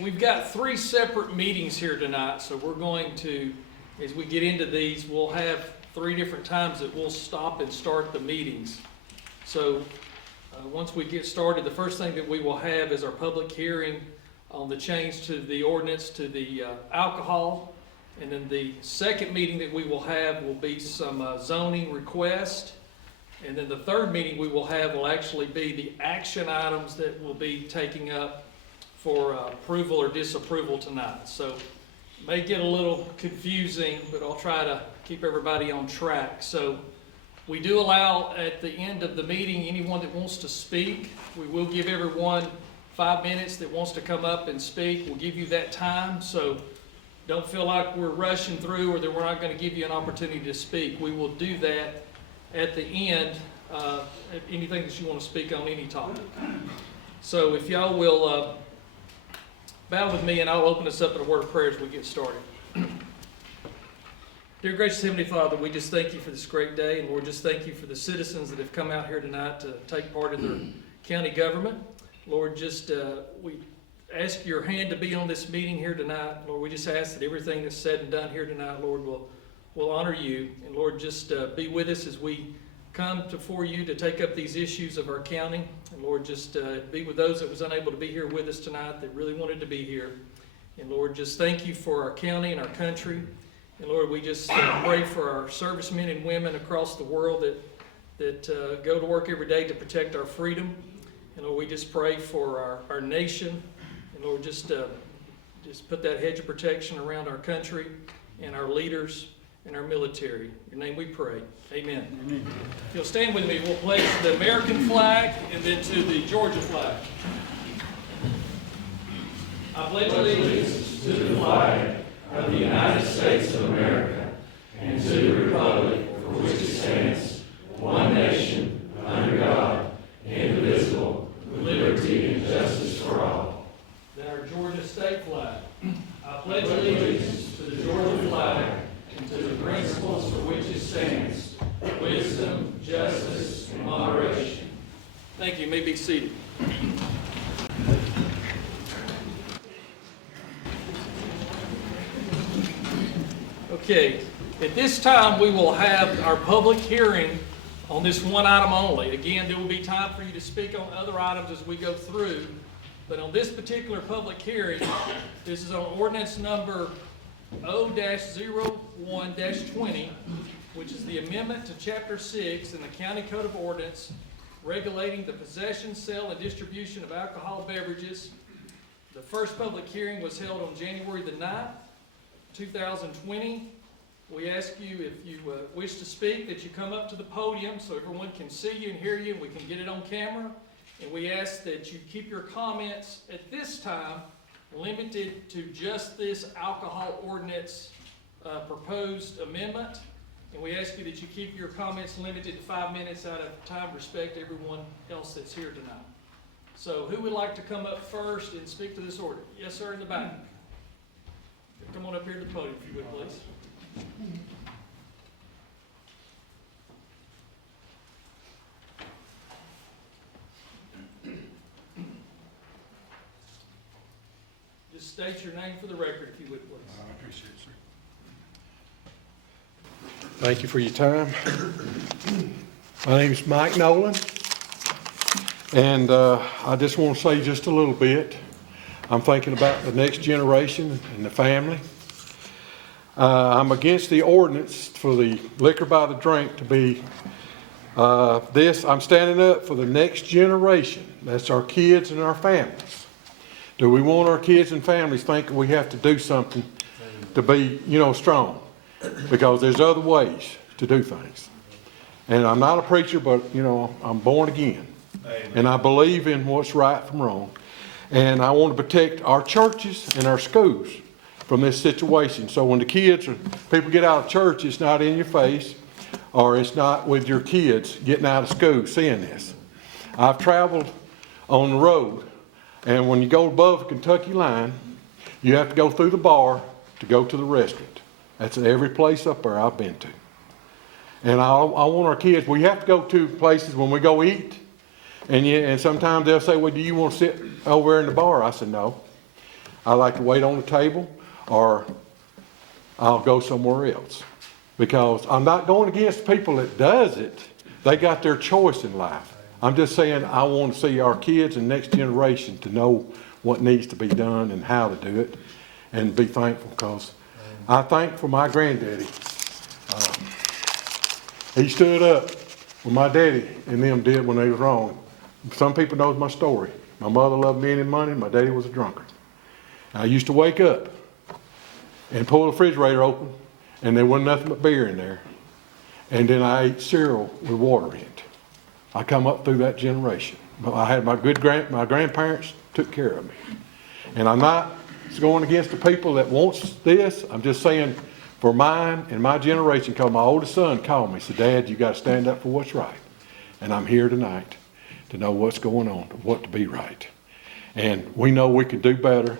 We've got 3 separate meetings here tonight, so we're going to, as we get into these, we'll have 3 different times that we'll stop and start the meetings. So once we get started, the first thing that we will have is our public hearing on the change to the ordinance to the alcohol. And then the second meeting that we will have will be some zoning request. And then the third meeting we will have will actually be the action items that we'll be taking up for approval or disapproval tonight. So it may get a little confusing, but I'll try to keep everybody on track. So we do allow at the end of the meeting anyone that wants to speak. We will give everyone 5 minutes that wants to come up and speak. We'll give you that time. So don't feel like we're rushing through or that we're not going to give you an opportunity to speak. We will do that at the end, anything that you want to speak on, any topic. So if y'all will bow with me, and I'll open us up in a word of prayer as we get started. Dear gracious Heavenly Father, we just thank you for this great day, and Lord, just thank you for the citizens that have come out here tonight to take part in their county government. Lord, just we ask your hand to be on this meeting here tonight. Lord, we just ask that everything that's said and done here tonight, Lord, will honor you. And Lord, just be with us as we come before you to take up these issues of our county. And Lord, just be with those that was unable to be here with us tonight that really wanted to be here. And Lord, just thank you for our county and our country. And Lord, we just pray for our servicemen and women across the world that go to work every day to protect our freedom. And Lord, we just pray for our nation. And Lord, just put that hedge of protection around our country and our leaders and our military. In your name we pray. Amen. Amen. If you'll stand with me, we'll place the American flag and then to the Georgia flag. I pledge allegiance to the flag of the United States of America and to the republic for which it stands, one nation, under God, indivisible, with liberty and justice for all. Then our Georgia state flag. I pledge allegiance to the Georgia flag and to the principles for which it stands, wisdom, justice, and moderation. Thank you. You may be seated. Okay, at this time we will have our public hearing on this one item only. Again, there will be time for you to speak on other items as we go through, but on this particular public hearing, this is on ordinance number O-01-20, which is the amendment to Chapter 6 in the County Code of Ordinance regulating the possession, sale, and distribution of alcohol beverages. The first public hearing was held on January the 9th, 2020. We ask you, if you wish to speak, that you come up to the podium so everyone can see you and hear you and we can get it on camera. And we ask that you keep your comments at this time limited to just this alcohol ordinance proposed amendment. And we ask you that you keep your comments limited to 5 minutes out of time to respect everyone else that's here tonight. So who would like to come up first and speak to this order? Yes, sir, in the back. Come on up here to the podium, if you would, please. Just state your name for the record, if you would, please. I appreciate it, sir. Thank you for your time. My name is Mike Nolan, and I just want to say just a little bit. I'm thinking about the next generation and the family. I'm against the ordinance for the liquor by the drink to be I'm standing up for the next generation. That's our kids and our families. Do we want our kids and families thinking we have to do something to be, strong? Because there's other ways to do things. And I'm not a preacher, but, I'm born again. Amen. And I believe in what's right from wrong. And I want to protect our churches and our schools from this situation. So when the kids or people get out of church, it's not in your face, or it's not with your kids getting out of school seeing this. I've traveled on the road, and when you go above the Kentucky line, you have to go through the bar to go to the restaurant. That's every place up there I've been to. And I want our kids, we have to go to places when we go eat, and sometimes they'll say, well, do you want to sit over there in the bar? I said, no. I like to wait on the table, or I'll go somewhere else. Because I'm not going against people that does it. They got their choice in life. I'm just saying I want to see our kids and next generation to know what needs to be done and how to do it, and be thankful, because I thank for my granddaddy. He stood up when my daddy and them did when they was wrong. Some people knows my story. My mother loved men and money. My daddy was a drunkard. I used to wake up and pull the refrigerator open, and there wasn't nothing but beer in there. And then I ate cereal with water in it. I come up through that generation. But I had my grandparents took care of me. And I'm not going against the people that wants this. I'm just saying for mine and my generation, because my oldest son called me, said, Dad, you got to stand up for what's right. And I'm here tonight to know what's going on, what to be right. And we know we can do better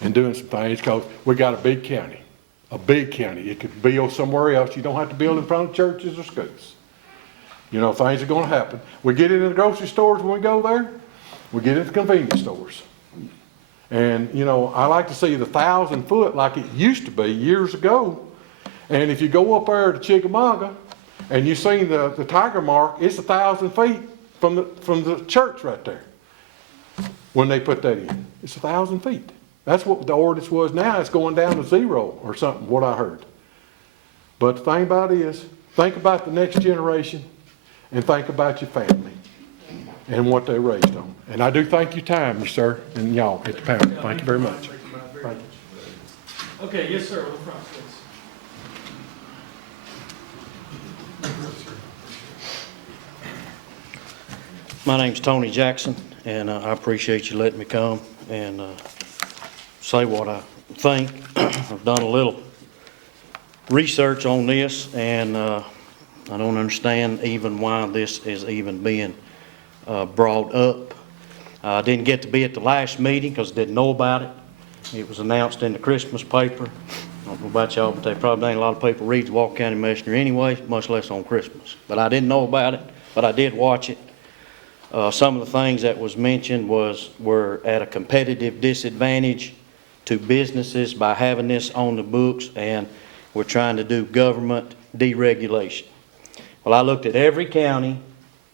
in doing some things, because we got a big county. A big county. It could build somewhere else. You don't have to build in front of churches or schools. You know, things are going to happen. We get into the grocery stores when we go there. We get into convenience stores. And, you know, I like to see the 1,000 foot like it used to be years ago. And if you go up there to Chickamauga and you see the tiger mark, it's 1,000 feet from the church right there. When they put that in, it's 1,000 feet. That's what the ordinance was. Now it's going down to 0 or something, what I heard. But the thing about it is, think about the next generation and think about your family and what they raised on. And I do thank you time, sir, and y'all at the panel. Thank you very much. Thank you. Okay, yes, sir, on the front, please. My name's Tony Jackson, and I appreciate you letting me come and say what I think. I've done a little research on this, and I don't understand even why this is even being brought up. I didn't get to be at the last meeting because I didn't know about it. It was announced in the Christmas paper. I don't know about y'all, but they probably ain't a lot of people read the Walker County Messenger anyway, much less on Christmas. But I didn't know about it, but I did watch it. Some of the things that was mentioned were at a competitive disadvantage to businesses by having this on the books, and we're trying to do government deregulation. Well, I looked at every county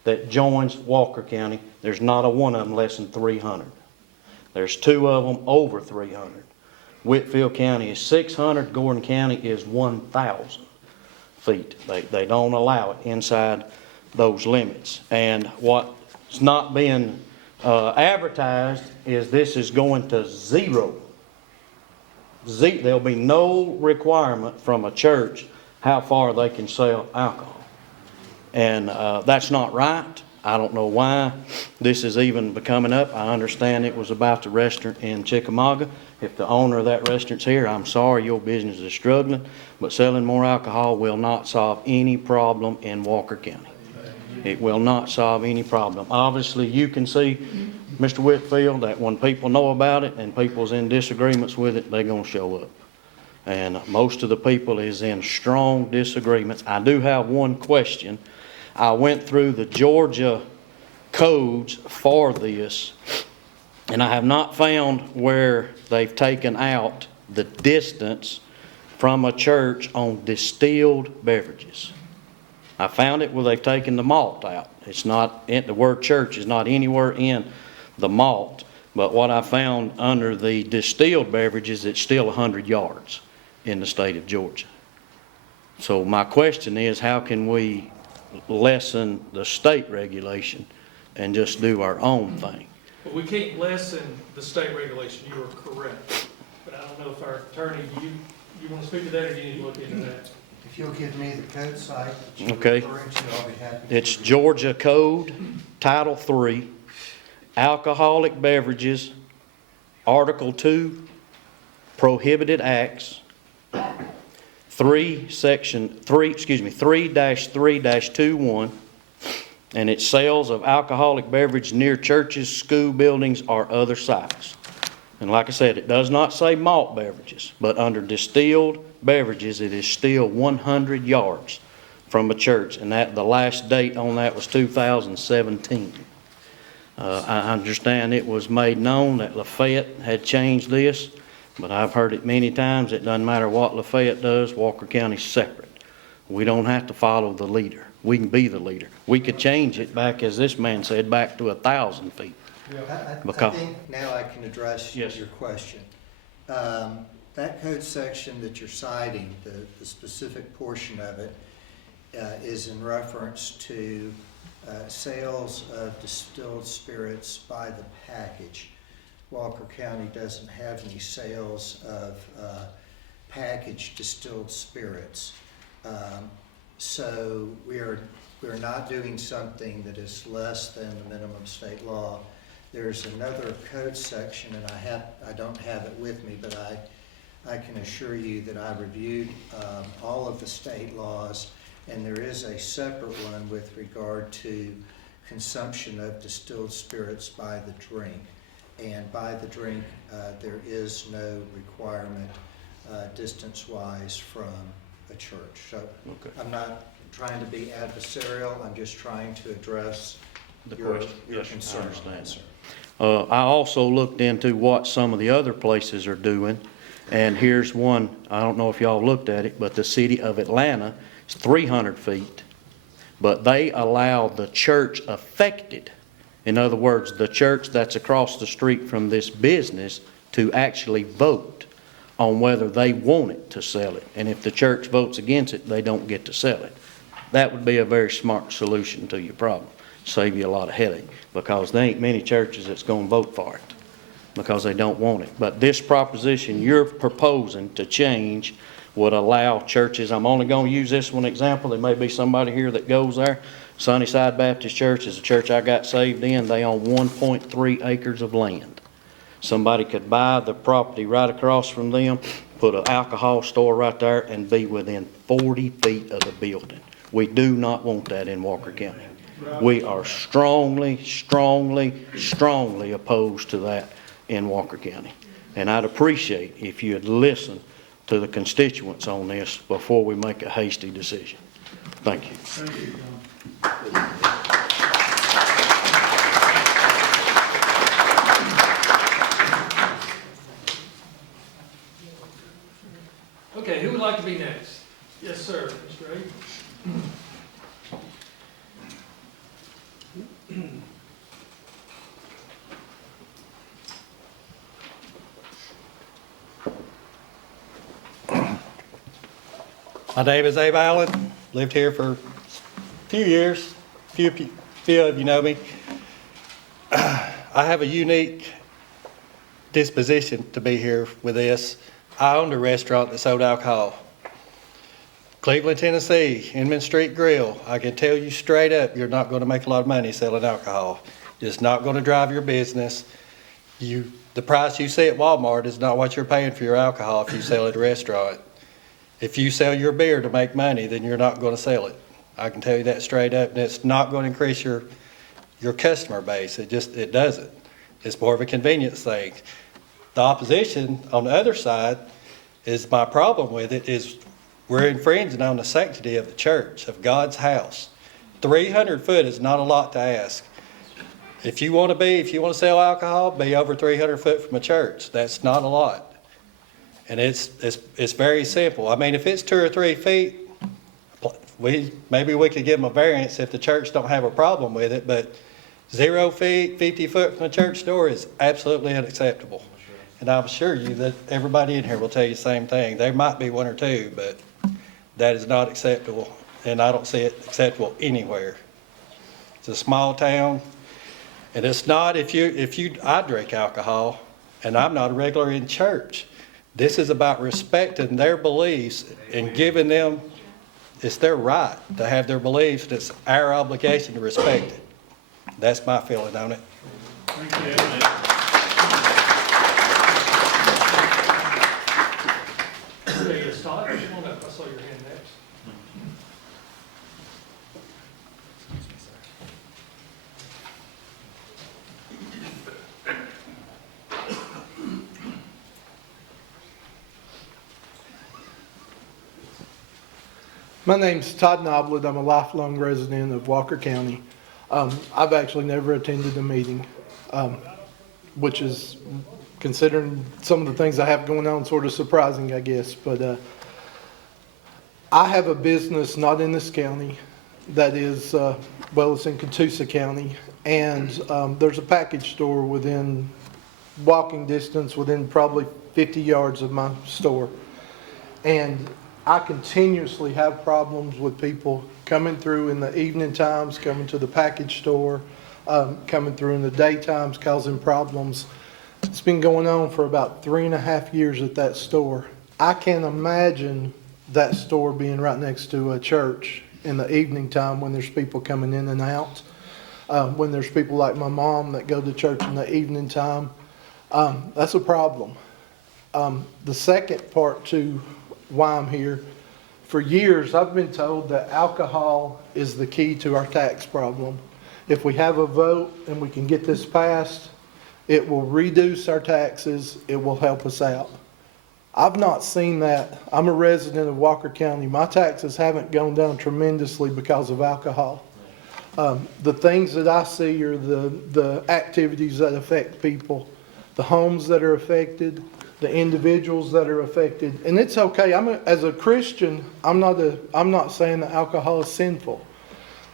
that joins Walker County. There's not a one of them less than 300. There's 2 of them over 300. Whitfield County is 600. Gordon County is 1,000 feet. They don't allow it inside those limits. And what's not being advertised is this is going to 0. There'll be no requirement from a church how far they can sell alcohol. And that's not right. I don't know why this is even coming up. I understand it was about the restaurant in Chickamauga. If the owner of that restaurant's here, I'm sorry, your business is struggling, but selling more alcohol will not solve any problem in Walker County. It will not solve any problem. Obviously, you can see, Mr. Whitfield, that when people know about it and people's in disagreements with it, they're going to show up. And most of the people is in strong disagreements. I do have one question. I went through the Georgia codes for this, and I have not found where they've taken out the distance from a church on distilled beverages. I found it where they've taken the malt out. It's not, the word church is not anywhere in the malt, but what I found under the distilled beverages, it's still 100 yards in the state of Georgia. So my question is, how can we lessen the state regulation and just do our own thing? Well, we can't lessen the state regulation, you are correct. But I don't know if our attorney, you want to speak to that, or do you need to look into that? If you'll give me the code site that you're Okay. referring to, I'll be happy. It's Georgia Code, Title 3, Alcoholic Beverages, Article 2, Prohibited Acts, 3-3-21, and it's sales of alcoholic beverage near churches, school buildings, or other sites. And like I said, it does not say malt beverages, but under distilled beverages, it is still 100 yards from a church, and that the last date on that was 2017. I understand it was made known that Lafayette had changed this, But I've heard it many times, it doesn't matter what Lafayette does, Walker County's separate. We don't have to follow the leader. We can be the leader. We could change it back, as this man said, back to 1,000 feet. I Because- think now I can address Yes, your question. That code section that you're citing, the specific portion of it, is in reference to sales of distilled spirits by the package. Walker County doesn't have any sales of packaged distilled spirits. So we're not doing something that is less than the minimum state law. There's another code section, and I don't have it with me, but I can assure you that I reviewed all of the state laws, and there is a separate one with regard to consumption of distilled spirits by the drink. And by the drink, there is no requirement distance-wise from a church. So Okay. I'm not trying to be adversarial, I'm just trying to address The your question. Yes, I concern on understand. that, sir. I also looked into what some of the other places are doing, and here's one, I don't know if y'all looked at it, but the city of Atlanta is 300 feet, but they allow the church affected, in other words, the church that's across the street from this business, to actually vote on whether they want it to sell it. And if the church votes against it, they don't get to sell it. That would be a very smart solution to your problem. Save you a lot of headache, because there ain't many churches that's gonna vote for it, because they don't want it. But this proposition you're proposing to change would allow churches, I'm only gonna use this one example, there may be somebody here that goes there. Sunnyside Baptist Church is a church I got saved in, they own 1.3 acres of land. Somebody could buy the property right across from them, put an alcohol store right there, and be within 40 feet of the building. We do not want that in Walker County. We are strongly, strongly, strongly opposed to that in Walker County. And I'd appreciate if you'd listen to the constituents on this before we make a hasty decision. Thank you. Thank you, John. Okay, who would like to be next? Yes, sir, Mr. A. My name is Abe Allen, lived here for a few years, few of you know me. I have a unique disposition to be here with this. I owned a restaurant that sold alcohol. Cleveland, Tennessee, Inman Street Grill. I can tell you straight up, you're not gonna make a lot of money selling alcohol. It's not gonna drive your business. The price you see at Walmart is not what you're paying for your alcohol if you sell at a restaurant. If you sell your beer to make money, then you're not going to sell it. I can tell you that straight up, and it's not going to increase your customer base. It doesn't. It's more of a convenience thing. The opposition on the other side is, my problem with it is we're infringing on the sanctity of the church, of God's house. 300 foot is not a lot to ask. If you want to sell alcohol, be over 300 foot from a church. That's not a lot. And it's very simple. I mean, if it's 2 or 3 feet, maybe we could give them a variance if the church don't have a problem with it, but 0 feet, 50 foot from the church door is absolutely unacceptable. And I'm sure you that everybody in here will tell you the same thing. There might be 1 or 2, but that is not acceptable, and I don't see it acceptable anywhere. It's a small town, and it's not I drink alcohol, and I'm not a regular in church. This is about respecting their beliefs and giving them, it's their right to have their beliefs, and it's our obligation to respect it. That's my feeling on it. Thank you. Yes, Todd, come on up. I saw your hand next. My name's Todd Noblet. I'm a lifelong resident of Walker County. I've actually never attended a meeting. which is, considering some of the things I have going on, sort of surprising, I guess. But I have a business not in this county that is, well, it's in Catoosa County, and there's a package store within walking distance, within probably 50 yards of my store. And I continuously have problems with people coming through in the evening times, coming to the package store, coming through in the daytimes, causing problems. It's been going on for about 3.5 years at that store. I can't imagine that store being right next to a church in the evening time when there's people coming in and out. When there's people like my mom that go to church in the evening time. That's a problem. The second part to why I'm here, for years I've been told that alcohol is the key to our tax problem. If we have a vote and we can get this passed, it will reduce our taxes, it will help us out. I've not seen that. I'm a resident of Walker County. My taxes haven't gone down tremendously because of alcohol. The things that I see are the activities that affect people, the homes that are affected, the individuals that are affected. And it's okay. As a Christian, I'm not saying that alcohol is sinful.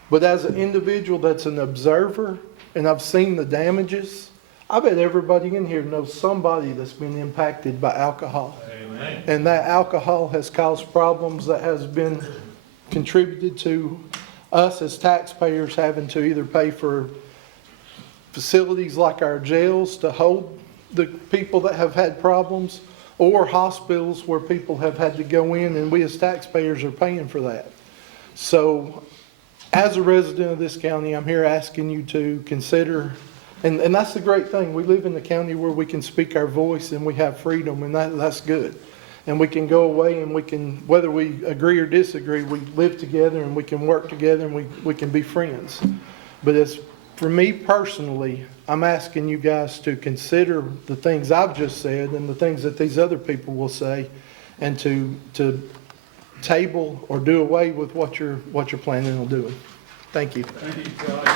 But as an individual that's an observer, and I've seen the damages, I bet everybody in here knows somebody that's been impacted by alcohol. Amen. And that alcohol has caused problems that has been contributed to us as taxpayers having to either pay for facilities like our jails to hold the people that have had problems, or hospitals where people have had to go in, and we as taxpayers are paying for that. So as a resident of this county, I'm here asking you to consider, and that's the great thing. We live in the county where we can speak our voice and we have freedom, and that's good. And we can go away and we can, whether we agree or disagree, we live together and we can work together and we can be friends. But as for me personally, I'm asking you guys to consider the things I've just said and the things that these other people will say, and to table or do away with what you're planning on doing. Thank you. Thank you, Kelly.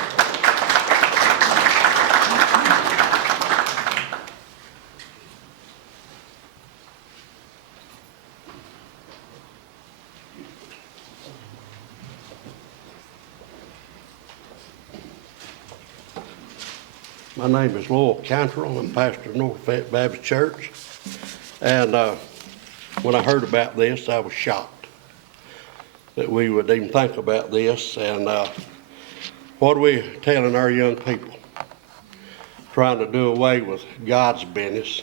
My name is Lowell Cantrell. I'm pastor of North Fayette Baptist Church. And when I heard about this, I was shocked that we would even think about this. And what are we telling our young people? Trying to do away with God's business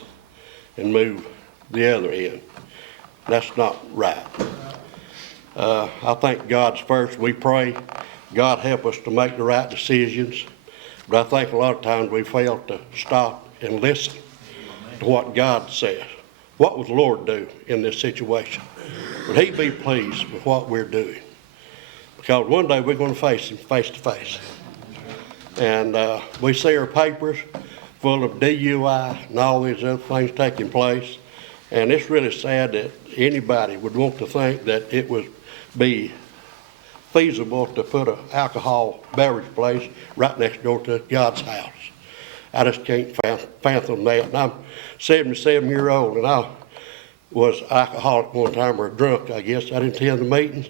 and move the other end. That's not right. I think God's first. We pray, God help us to make the right decisions. But I think a lot of times we fail to stop and listen to what God says. What would the Lord do in this situation? Would He be pleased with what we're doing? Because one day we're going to face Him face to face. And we see our papers full of DUI and all these other things taking place. And it's really sad that anybody would want to think that it would be feasible to put an alcohol beverage place right next door to God's house. I just can't fathom that. And I'm 77 years old, and I was alcoholic one time, or drunk, I guess. I didn't attend the meetings,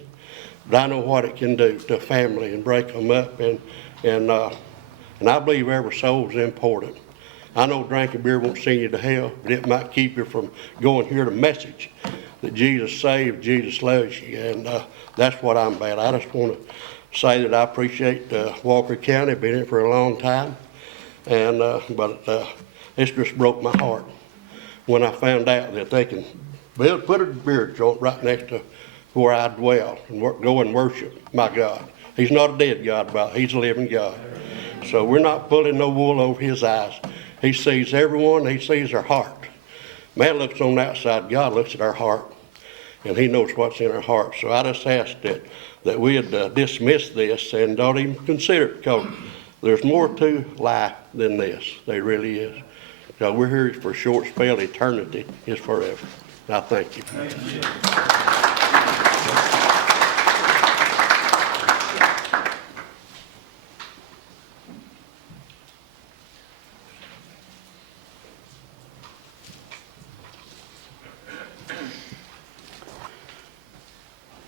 but I know what it can do to a family and break them up. And I believe every soul is important. I know drinking beer won't send you to hell, but it might keep you from going hear the message that Jesus saved, Jesus loves you, and that's what I'm about. I just want to say that I appreciate Walker County, been here for a long time, and but it just broke my heart when I found out that they can put a beer joint right next to where I dwell and go and worship my God. He's not a dead God, but He's a living God. So we're not pulling no wool over His eyes. He sees everyone. He sees our heart. Man looks on the outside. God looks at our heart, and He knows what's in our heart. So I just ask that we'd dismiss this and don't even consider it, because there's more to life than this. There really is. Because we're here for a short spell. Eternity is forever. And I thank you. Thank you.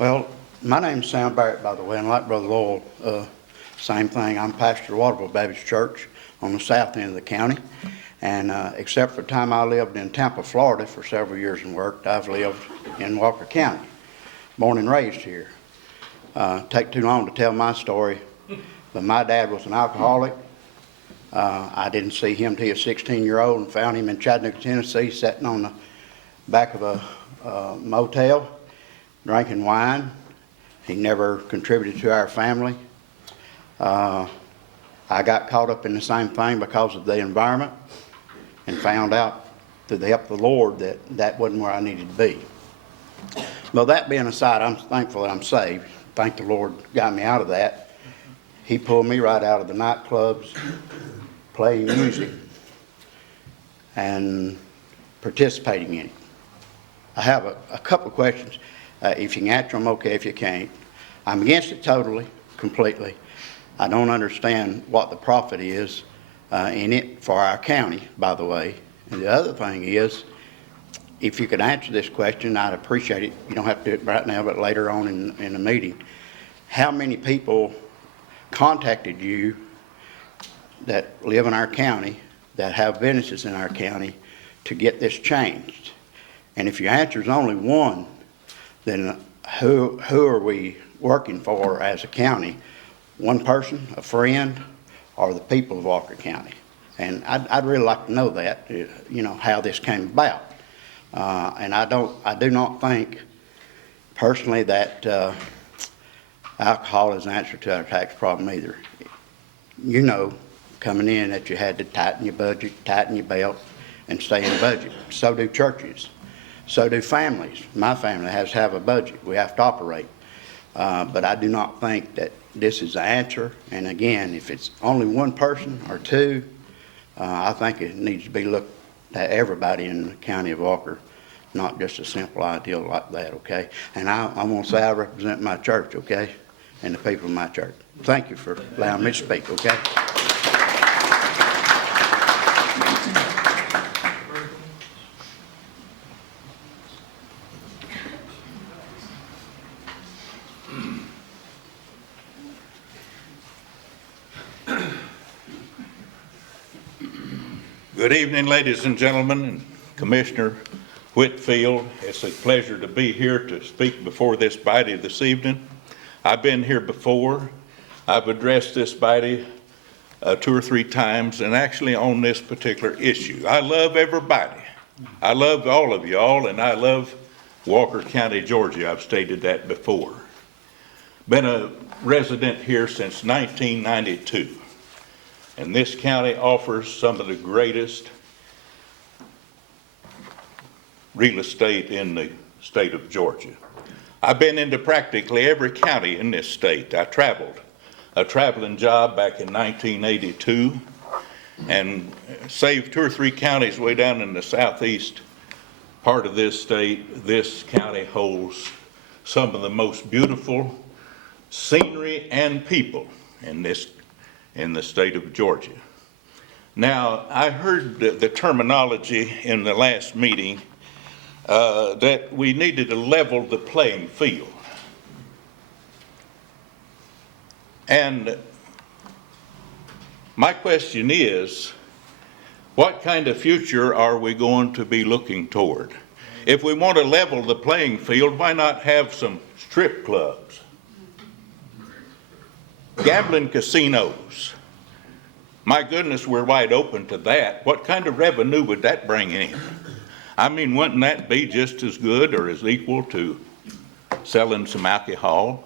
Well, my name's Sam Barrett, by the way, and like Brother Lowell, same thing. I'm pastor of Waterville Baptist Church on the south end of the county. And except for the time I lived in Tampa, Florida for several years and worked, I've lived in Walker County, born and raised here. Take too long to tell my story, but my dad was an alcoholic. I didn't see him till he was 16-year-old and found him in Chattanooga, Tennessee, sitting on the back of a motel, drinking wine. He never contributed to our family. I got caught up in the same thing because of the environment and found out through the help of the Lord that that wasn't where I needed to be. Well, that being aside, I'm thankful that I'm saved. Thank the Lord got me out of that. He pulled me right out of the nightclubs, playing music, and participating in it. I have a couple of questions. If you can answer them, okay. If you can't, I'm against it totally, completely. I don't understand what the profit is in it for our county, by the way. And the other thing is, if you could answer this question, I'd appreciate it. You don't have to do it right now, but later on in the meeting. How many people contacted you that live in our county, that have businesses in our county, to get this changed? And if your answer is only one, then who are we working for as a county? One person, a friend, or the people of Walker County? And I'd really like to know that, you know, how this came about. And I do not think personally that alcohol is an answer to our tax problem either. You know, coming in that you had to tighten your budget, tighten your belt, and stay in budget. So do churches. So do families. My family has to have a budget. We have to operate. But I do not think that this is the answer. And again, if it's only one person or two, I think it needs to be looked at everybody in the county of Walker, not just a simple idea like that, okay? And I'm going to say I represent my church, okay, and the people of my church. Thank you for allowing me to speak, okay? Good evening, ladies and gentlemen, and Commissioner Whitfield. It's a pleasure to be here to speak before this body this evening. I've been here before. I've addressed this body 2 or 3 times, and actually on this particular issue. I love everybody. I love all of y'all, and I love Walker County, Georgia. I've stated that before. Been a resident here since 1992. And this county offers some of the greatest real estate in the state of Georgia. I've been into practically every county in this state. I traveled a traveling job back in 1982 and saved 2 or 3 counties way down in the southeast part of this state. This county holds some of the most beautiful scenery and people in the state of Georgia. Now, I heard the terminology in the last meeting that we needed to level the playing field. And my question is, what kind of future are we going to be looking toward? If we want to level the playing field, why not have some strip clubs? Gambling casinos. My goodness, we're wide open to that. What kind of revenue would that bring in? I mean, wouldn't that be just as good or as equal to selling some alcohol?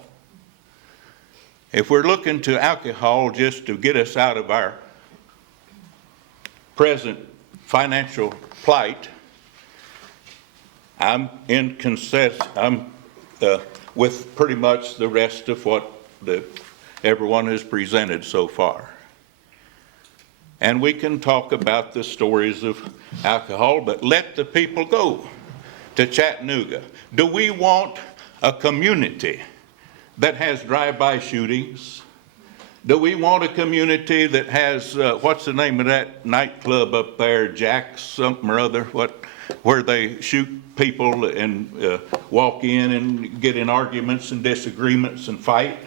If we're looking to alcohol just to get us out of our present financial plight, I'm with pretty much the rest of what everyone has presented so far. And we can talk about the stories of alcohol, but let the people go to Chattanooga. Do we want a community that has drive-by shootings? Do we want a community that has, what's the name of that nightclub up there, Jack's something or other, where they shoot people and walk in and get in arguments and disagreements and fight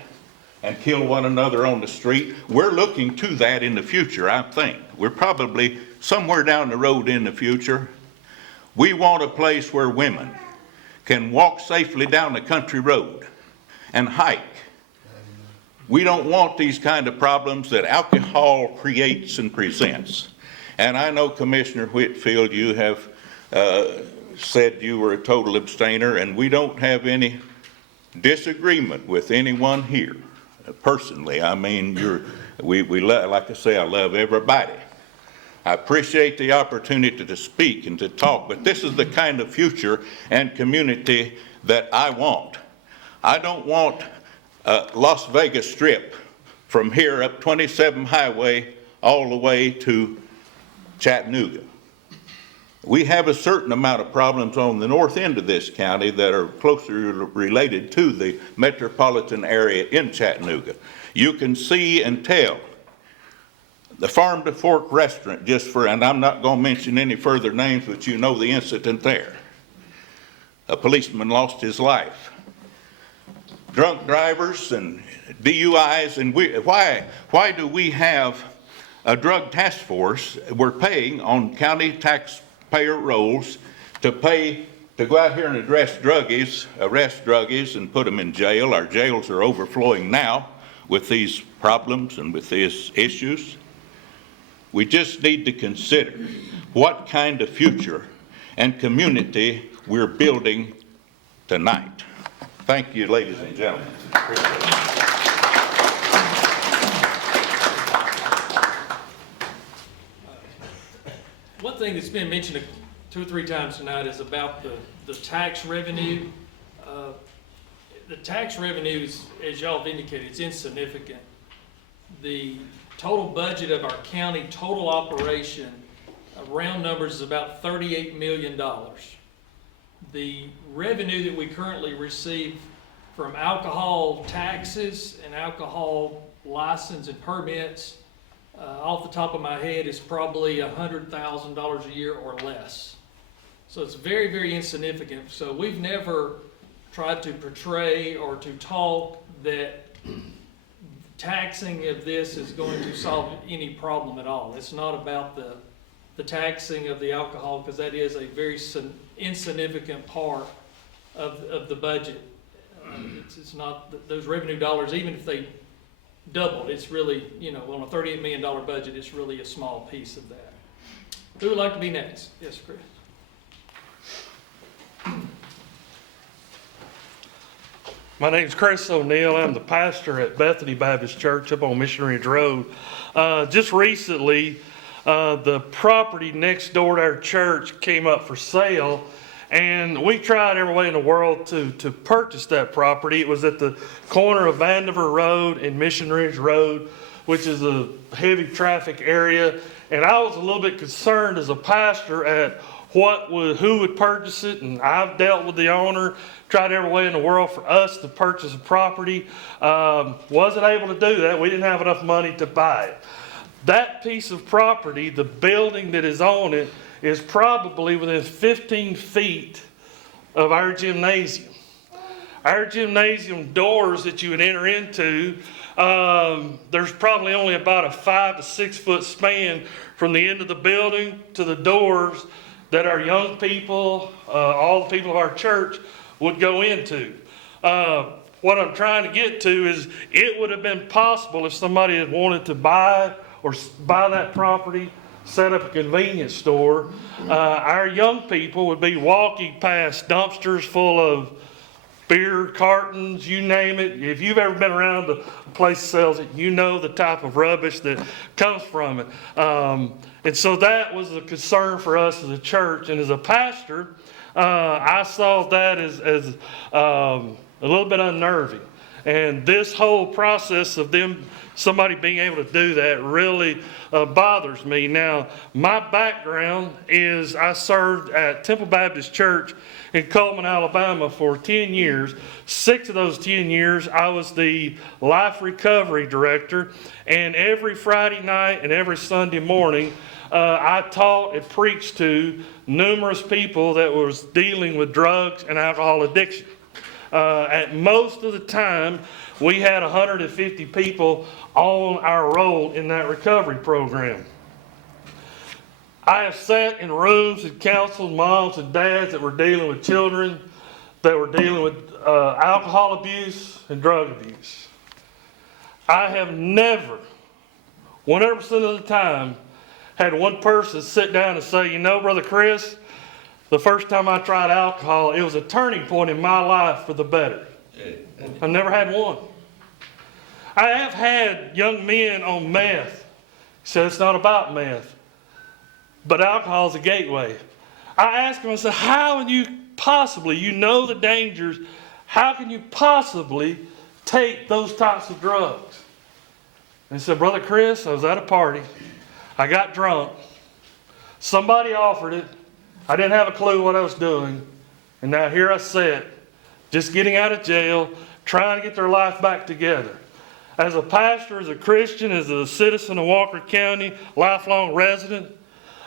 and kill one another on the street. We're looking to that in the future, I think. We're probably somewhere down the road in the future. We want a place where women can walk safely down the country road and hike. We don't want these kind of problems that alcohol creates and presents. And I know, Commissioner Whitfield, you have said you were a total abstainer, and we don't have any disagreement with anyone here. Personally, I mean, like I say, I love everybody. I appreciate the opportunity to speak and to talk, but this is the kind of future and community that I want. I don't want Las Vegas Strip from here up 27 Highway all the way to Chattanooga. We have a certain amount of problems on the north end of this county that are closely related to the metropolitan area in Chattanooga. You can see and tell. The Farm to Fork restaurant, and I'm not going to mention any further names, but you know the incident there. A policeman lost his life. Drunk drivers and DUIs, and why do we have a drug task force? We're paying on county taxpayer rolls to go out here and arrest druggies and put them in jail. Our jails are overflowing now with these problems and with these issues. We just need to consider what kind of future and community we're building tonight. Thank you, ladies and gentlemen. One thing that's been mentioned 2 or 3 times tonight is about the tax revenue. The tax revenues, as y'all have indicated, it's insignificant. The total budget of our county, total operation, round numbers, is about $38 million. The revenue that we currently receive from alcohol taxes and alcohol license and permits, off the top of my head, is probably $100,000 a year or less. So it's very, very insignificant. So we've never tried to portray or to talk that taxing of this is going to solve any problem at all. It's not about the taxing of the alcohol, because that is a very insignificant part of the budget. It's not those revenue dollars, even if they doubled, it's really, on a $38 million budget, it's really a small piece of that. Who would like to be next? Yes, Chris. My name's Chris O'Neill. I'm the pastor at Bethany Baptist Church up on Mission Ridge Road. Just recently, the property next door to our church came up for sale, and we tried every way in the world to purchase that property. It was at the corner of Vandiver Road and Mission Ridge Road, which is a heavy traffic area. And I was a little bit concerned as a pastor at who would purchase it, and I've dealt with the owner, tried every way in the world for us to purchase a property. Wasn't able to do that. We didn't have enough money to buy it. That piece of property, the building that is on it, is probably within 15 feet of our gymnasium. Our gymnasium doors that you would enter into, there's probably only about a 5 to 6 foot span from the end of the building to the doors that our young people, all the people of our church would go into. What I'm trying to get to is it would have been possible if somebody had wanted to buy that property, set up a convenience store. Our young people would be walking past dumpsters full of beer cartons, you name it. If you've ever been around a place that sells it, you know the type of rubbish that comes from it. And so that was a concern for us as a church. And as a pastor, I saw that as a little bit unnerving. And this whole process of somebody being able to do that really bothers me. Now, my background is I served at Temple Baptist Church in Coleman, Alabama for 10 years. 6 of those 10 years, I was the life recovery director. And every Friday night and every Sunday morning, I taught and preached to numerous people that was dealing with drugs and alcohol addiction. At most of the time, we had 150 people on our roll in that recovery program. I have sat in rooms and counseled moms and dads that were dealing with children that were dealing with alcohol abuse and drug abuse. I have never, 100% of the time, had one person sit down and say, you know, Brother Chris, the first time I tried alcohol, it was a turning point in my life for the better. I've never had one. I have had young men on meth say it's not about meth, but alcohol is a gateway. I asked them, I said, how can you possibly, you know the dangers, how can you possibly take those types of drugs? And he said, Brother Chris, I was at a party. I got drunk. Somebody offered it. I didn't have a clue what I was doing. And now here I sit, just getting out of jail, trying to get their life back together. As a pastor, as a Christian, as a citizen of Walker County, lifelong resident,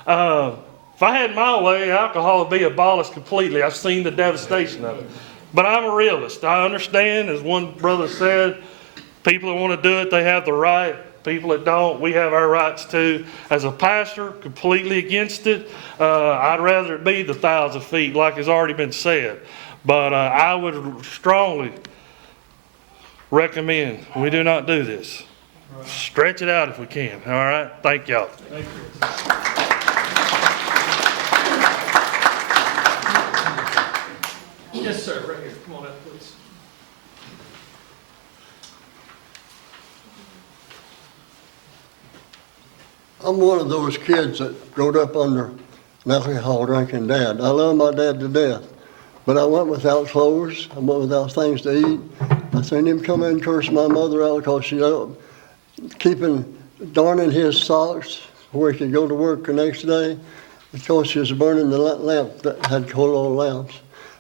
if I had my way, alcohol would be abolished completely. I've seen the devastation of it. But I'm a realist. I understand, as one brother said, people that want to do it, they have the right. People that don't, we have our rights too. As a pastor, completely against it. I'd rather it be the 1,000 feet, like has already been said. But I would strongly recommend we do not do this. Stretch it out if we can. All right? Thank y'all. Thank you. Yes, sir, right here. Come on up, please. I'm one of those kids that growed up under an alcohol drinking dad. I love my dad to death, but I went without clothes. I went without things to eat. I seen him come in and curse my mother out because she darning his socks where he could go to work the next day because she was burning the lamp that had coal oil lamps.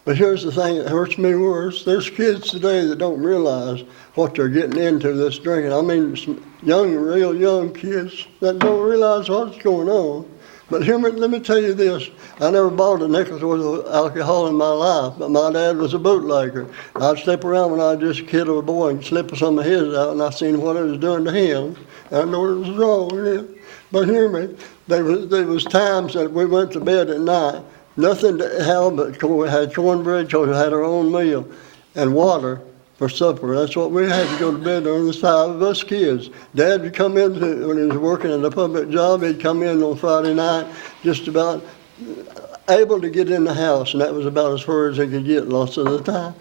But here's the thing that hurts me worse. There's kids today that don't realize what they're getting into this drinking. I mean, some real young kids that don't realize what's going on. But let me tell you this. I never bought a nickel's worth of alcohol in my life, but my dad was a bootlegger. I'd slip around when I was just a kid or a boy and slip some of his out, and I seen what it was doing to him. I know it was wrong. Yeah. But hear me, there was times that we went to bed at night, nothing to have but we had cornbread because we had our own meal, and water for supper. That's what we had to go to bed on. The 5 of us kids. Dad would come in when he was working at a public job. He'd come in on Friday night, just about able to get in the house, and that was about as far as he could get lots of the time.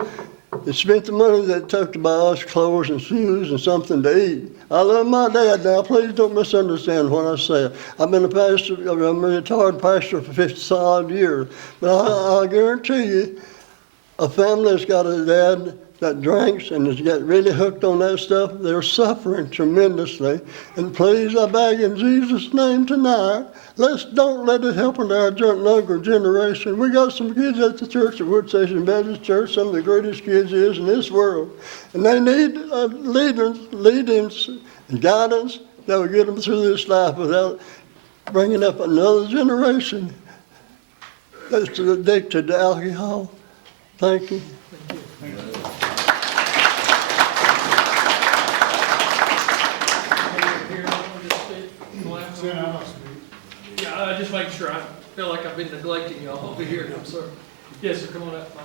He spent the money that it took to buy us clothes and shoes and something to eat. I love my dad now. Please don't misunderstand what I say. I've been a pastor, I'm a retired pastor for 50-some years, but I guarantee you, a family that's got a dad that drinks and has got really hooked on that stuff, they're suffering tremendously. And please, I beg in Jesus' name tonight, don't let it happen to our younger generation. We got some kids at the church at Wood Station Baptist Church, some of the greatest kids is in this world. And they need lead-ins and guidance that will get them through this life without bringing up another generation that's addicted to alcohol. Thank you. Yeah, I just make sure. I feel like I've been neglecting y'all over here. I'm sorry. Yes, sir, come on up, Mike.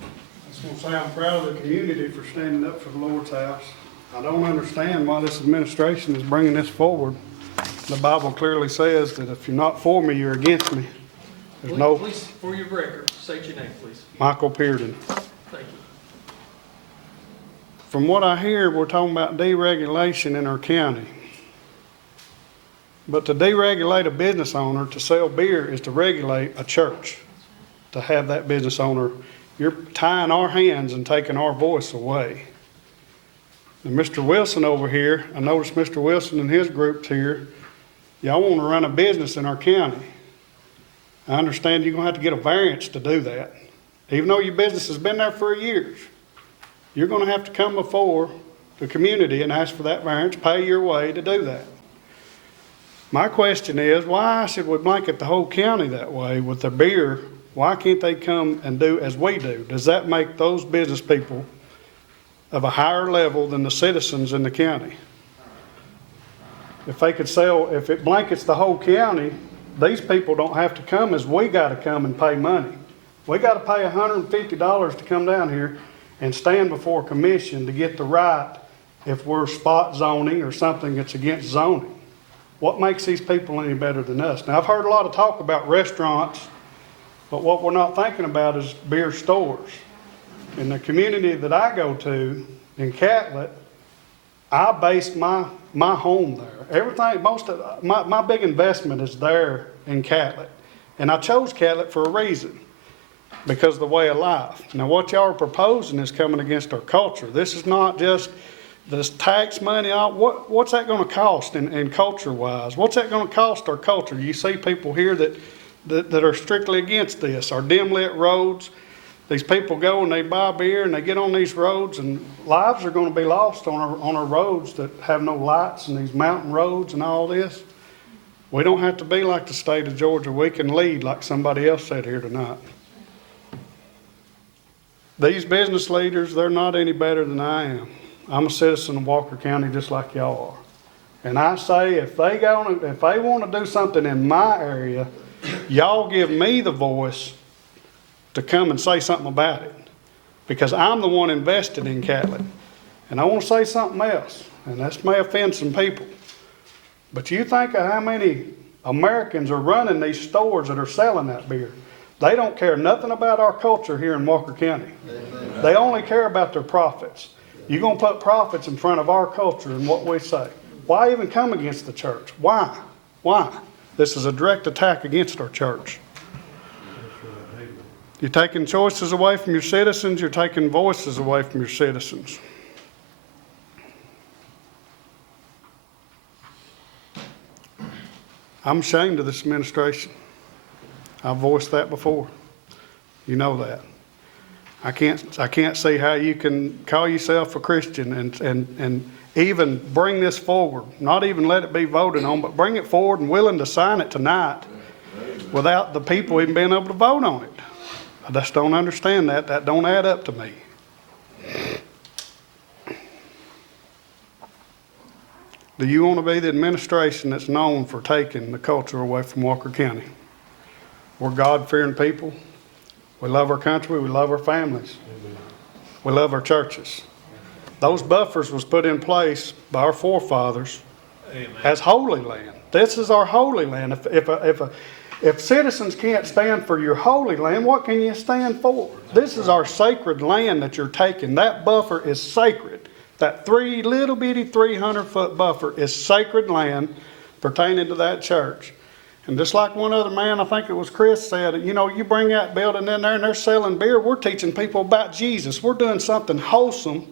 I just want to say I'm proud of the community for standing up for the Lord's house. I don't understand why this administration is bringing this forward. The Bible clearly says that if you're not for me, you're against me. Please, for your record, state your name, please. Michael Pearden. Thank you. From what I hear, we're talking about deregulation in our county. But to deregulate a business owner to sell beer is to regulate a church. To have that business owner, you're tying our hands and taking our voice away. And Mr. Wilson over here, I noticed Mr. Wilson and his group's here. Y'all want to run a business in our county. I understand you're going to have to get a variance to do that. Even though your business has been there for years, you're going to have to come before the community and ask for that variance, pay your way to do that. My question is, why should we blanket the whole county that way with their beer? Why can't they come and do as we do? Does that make those business people of a higher level than the citizens in the county? If they could sell, if it blankets the whole county, these people don't have to come as we gotta come and pay money. We gotta pay $150 to come down here and stand before a commission to get the right if we're spot zoning or something that's against zoning. What makes these people any better than us? Now, I've heard a lot of talk about restaurants, but what we're not thinking about is beer stores. In the community that I go to in Catlett, I based my home there. Everything, most of my big investment is there in Catlett. And I chose Catlett for a reason, because of the way of life. Now, what y'all are proposing is coming against our culture. This is not just this tax money. What's that going to cost in culture-wise? What's that going to cost our culture? You see people here that are strictly against this. Our dim-lit roads, these people go and they buy beer and they get on these roads, and lives are going to be lost on our roads that have no lights, and these mountain roads and all this. We don't have to be like the state of Georgia. We can lead like somebody else said here tonight. These business leaders, they're not any better than I am. I'm a citizen of Walker County just like y'all are. And I say if they want to do something in my area, y'all give me the voice to come and say something about it. Because I'm the one invested in Catlett. And I want to say something else, and this may offend some people. But you think of how many Americans are running these stores that are selling that beer. They don't care nothing about our culture here in Walker County. They only care about their profits. You're going to put profits in front of our culture and what we say. Why even come against the church? Why? Why? This is a direct attack against our church. You're taking choices away from your citizens. You're taking voices away from your citizens. I'm ashamed of this administration. I've voiced that before. You know that. I can't see how you can call yourself a Christian and even bring this forward, not even let it be voted on, but bring it forward and willing to sign it tonight without the people even being able to vote on it. I just don't understand that. That don't add up to me. Do you want to be the administration that's known for taking the culture away from Walker County? We're God-fearing people. We love our country. We love our families. We love our churches. Those buffers was put in place by our forefathers as holy land. This is our holy land. If citizens can't stand for your holy land, what can you stand for? This is our sacred land that you're taking. That buffer is sacred. That little bitty 300-foot buffer is sacred land pertaining to that church. And just like one other man, I think it was Chris, said, you know, you bring that building in there and they're selling beer, we're teaching people about Jesus. We're doing something wholesome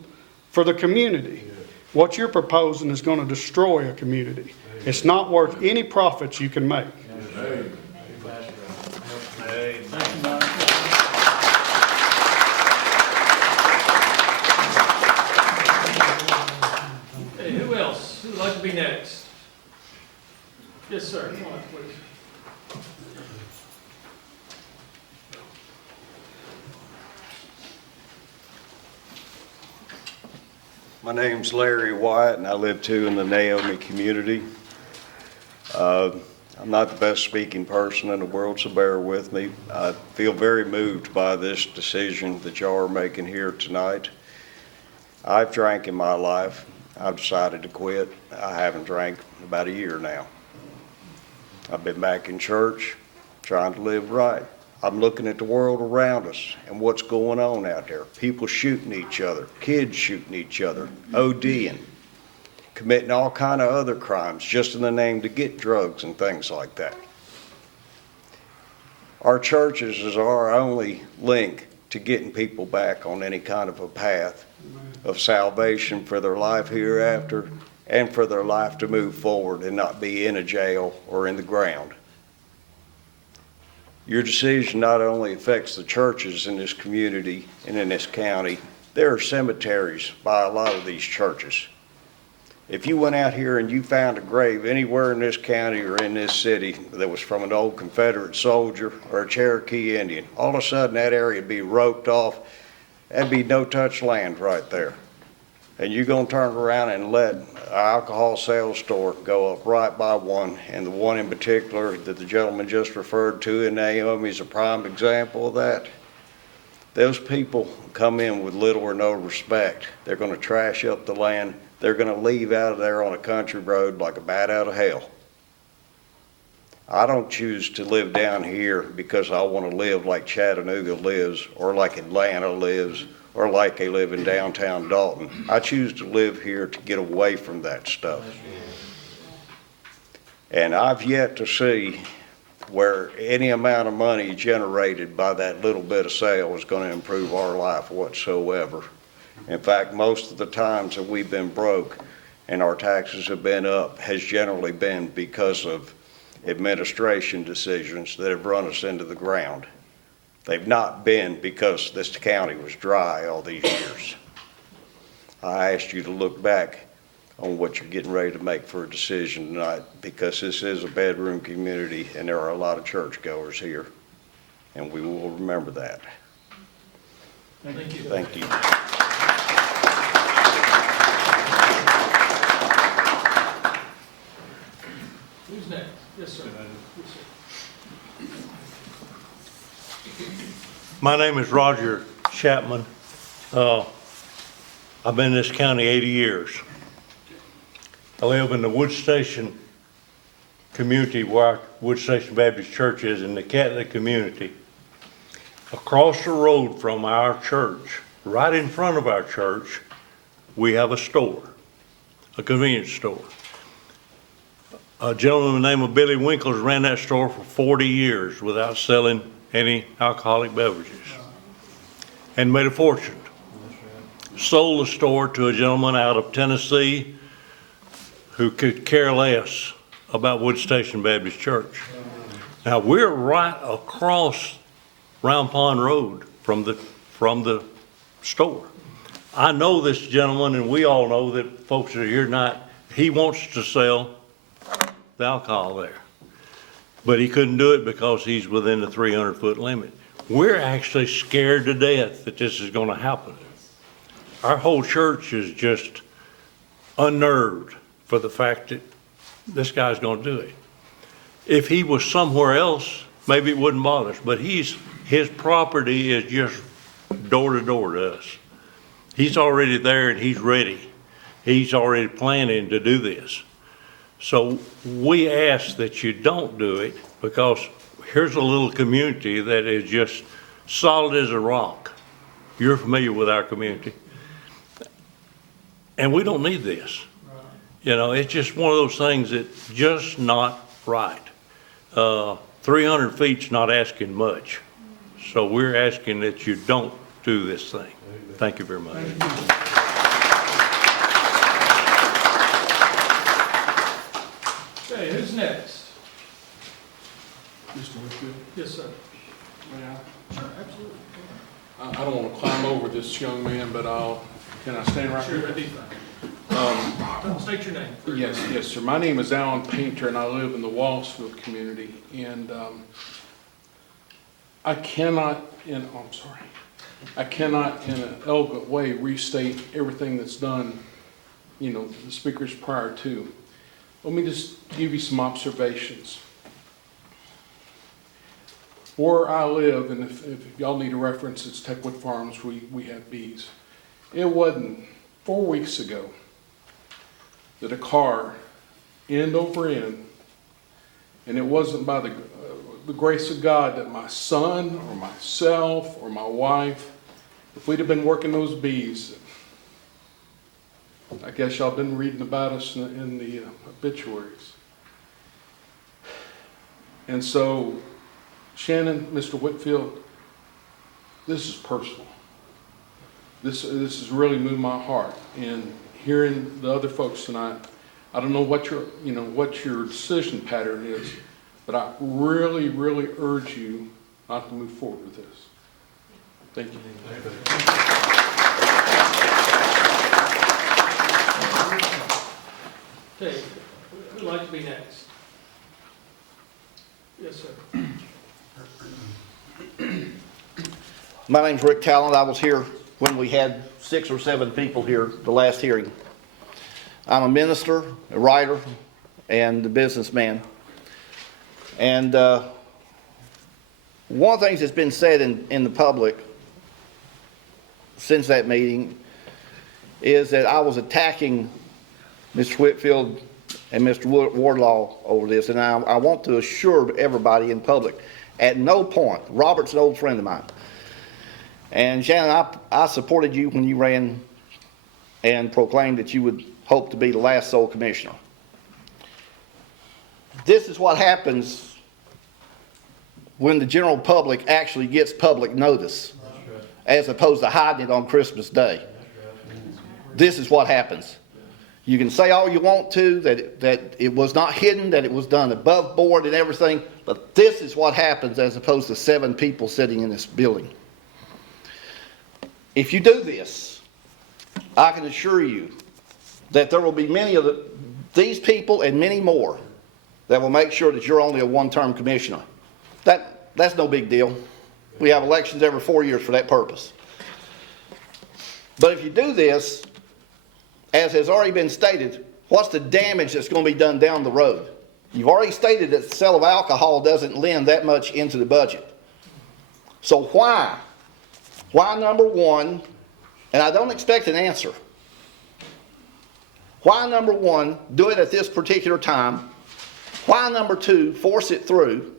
for the community. What you're proposing is going to destroy a community. It's not worth any profits you can make. Hey, who else? Who would like to be next? Yes, sir. Come on, please. My name's Larry White, and I live too in the Naomi community. I'm not the best speaking person in the world, so bear with me. I feel very moved by this decision that y'all are making here tonight. I've drank in my life. I've decided to quit. I haven't drank in about a year now. I've been back in church, trying to live right. I'm looking at the world around us and what's going on out there. People shooting each other, kids shooting each other, ODing, committing all kind of other crimes just in the name to get drugs and things like that. Our churches is our only link to getting people back on any kind of a path of salvation for their life hereafter and for their life to move forward and not be in a jail or in the ground. Your decision not only affects the churches in this community and in this county, there are cemeteries by a lot of these churches. If you went out here and you found a grave anywhere in this county or in this city that was from an old Confederate soldier or a Cherokee Indian, all of a sudden that area would be roped off. That'd be no-touch land right there. And you're gonna turn around and let an alcohol sales store go up right by one, and the one in particular that the gentleman just referred to in Naomi is a prime example of that. Those people come in with little or no respect. They're gonna trash up the land. They're gonna leave out of there on a country road like a bat out of hell. I don't choose to live down here because I wanna live like Chattanooga lives, or like Atlanta lives, or like they live in downtown Dalton. I choose to live here to get away from that stuff. And I've yet to see where any amount of money generated by that little bit of sale is gonna improve our life whatsoever. In fact, most of the times that we've been broke and our taxes have been up has generally been because of administration decisions that have run us into the ground. They've not been because this county was dry all these years. I asked you to look back on what you're getting ready to make for a decision tonight, because this is a bedroom community and there are a lot of churchgoers here, and we will remember that. Thank you. Thank you. Who's next? Yes, sir. Yes, sir. My name is Roger Chapman. I've been in this county 80 years. I live in the Wood Station community where our Wood Station Baptist Church is, in the Catholic community. Across the road from our church, right in front of our church, we have a store, a convenience store. A gentleman by the name of Billy Winkles ran that store for 40 years without selling any alcoholic beverages, and made a fortune. Sold the store to a gentleman out of Tennessee who could care less about Wood Station Baptist Church. Now, we're right across Round Pond Road from the store. I know this gentleman, and we all know that folks that are here tonight, he wants to sell the alcohol there. But he couldn't do it because he's within the 300-foot limit. We're actually scared to death that this is gonna happen. Our whole church is just unnerved for the fact that this guy's gonna do it. If he was somewhere else, maybe it wouldn't bother us, but his property is just door to door to us. He's already there and he's ready. He's already planning to do this. So we ask that you don't do it, because here's a little community that is just solid as a rock. You're familiar with our community. And we don't need this. You know, it's just one of those things that's just not right. 300 feet's not asking much. So we're asking that you don't do this thing. Thank you very much. Okay, who's next? Mr. Whitfield? Yes, sir. May I? Sure, absolutely. I don't want to climb over this young man, but can I stand right Sure, here? that'd be fine. State your name. Yes, sir. My name is Alan Painter, and I live in the Wallsfield community. And I cannot, in an elegant way, restate everything that's done, you know, the speakers prior to. Let me just give you some observations. Where I live, and if y'all need a reference, it's Techwood Farms, we have bees. It wasn't 4 weeks ago that a car, end over end, and it wasn't by the grace of God that my son or myself or my wife, if we'd have been working those bees, I guess y'all been reading about us in the obituaries. And so, Shannon, Mr. Whitfield, this is personal. This has really moved my heart. And hearing the other folks tonight, I don't know what your decision pattern is, but I really, really urge you not to move forward with this. Thank you. Okay, who'd like to be next? Yes, sir. My name's Rick Talent. I was here when we had 6 or 7 people here the last hearing. I'm a minister, a writer, and a businessman. And one of the things that's been said in the public since that meeting is that I was attacking Mr. Whitfield and Mr. Wardlaw over this. And I want to assure everybody in public, at no point, Robert's an old friend of mine. And Shannon, I supported you when you ran and proclaimed that you would hope to be the last sole commissioner. This is what happens when the general public actually gets public notice, as opposed to hiding it on Christmas Day. This is what happens. You can say all you want to, that it was not hidden, that it was done above board and everything, but this is what happens as opposed to 7 people sitting in this building. If you do this, I can assure you that there will be many of these people and many more that will make sure that you're only a one-term commissioner. That's no big deal. We have elections every 4 years for that purpose. But if you do this, as has already been stated, what's the damage that's going to be done down the road? You've already stated that the sale of alcohol doesn't lend that much into the budget. So why? Why, number one, and I don't expect an answer, why, number one, do it at this particular time? Why, number two, force it through?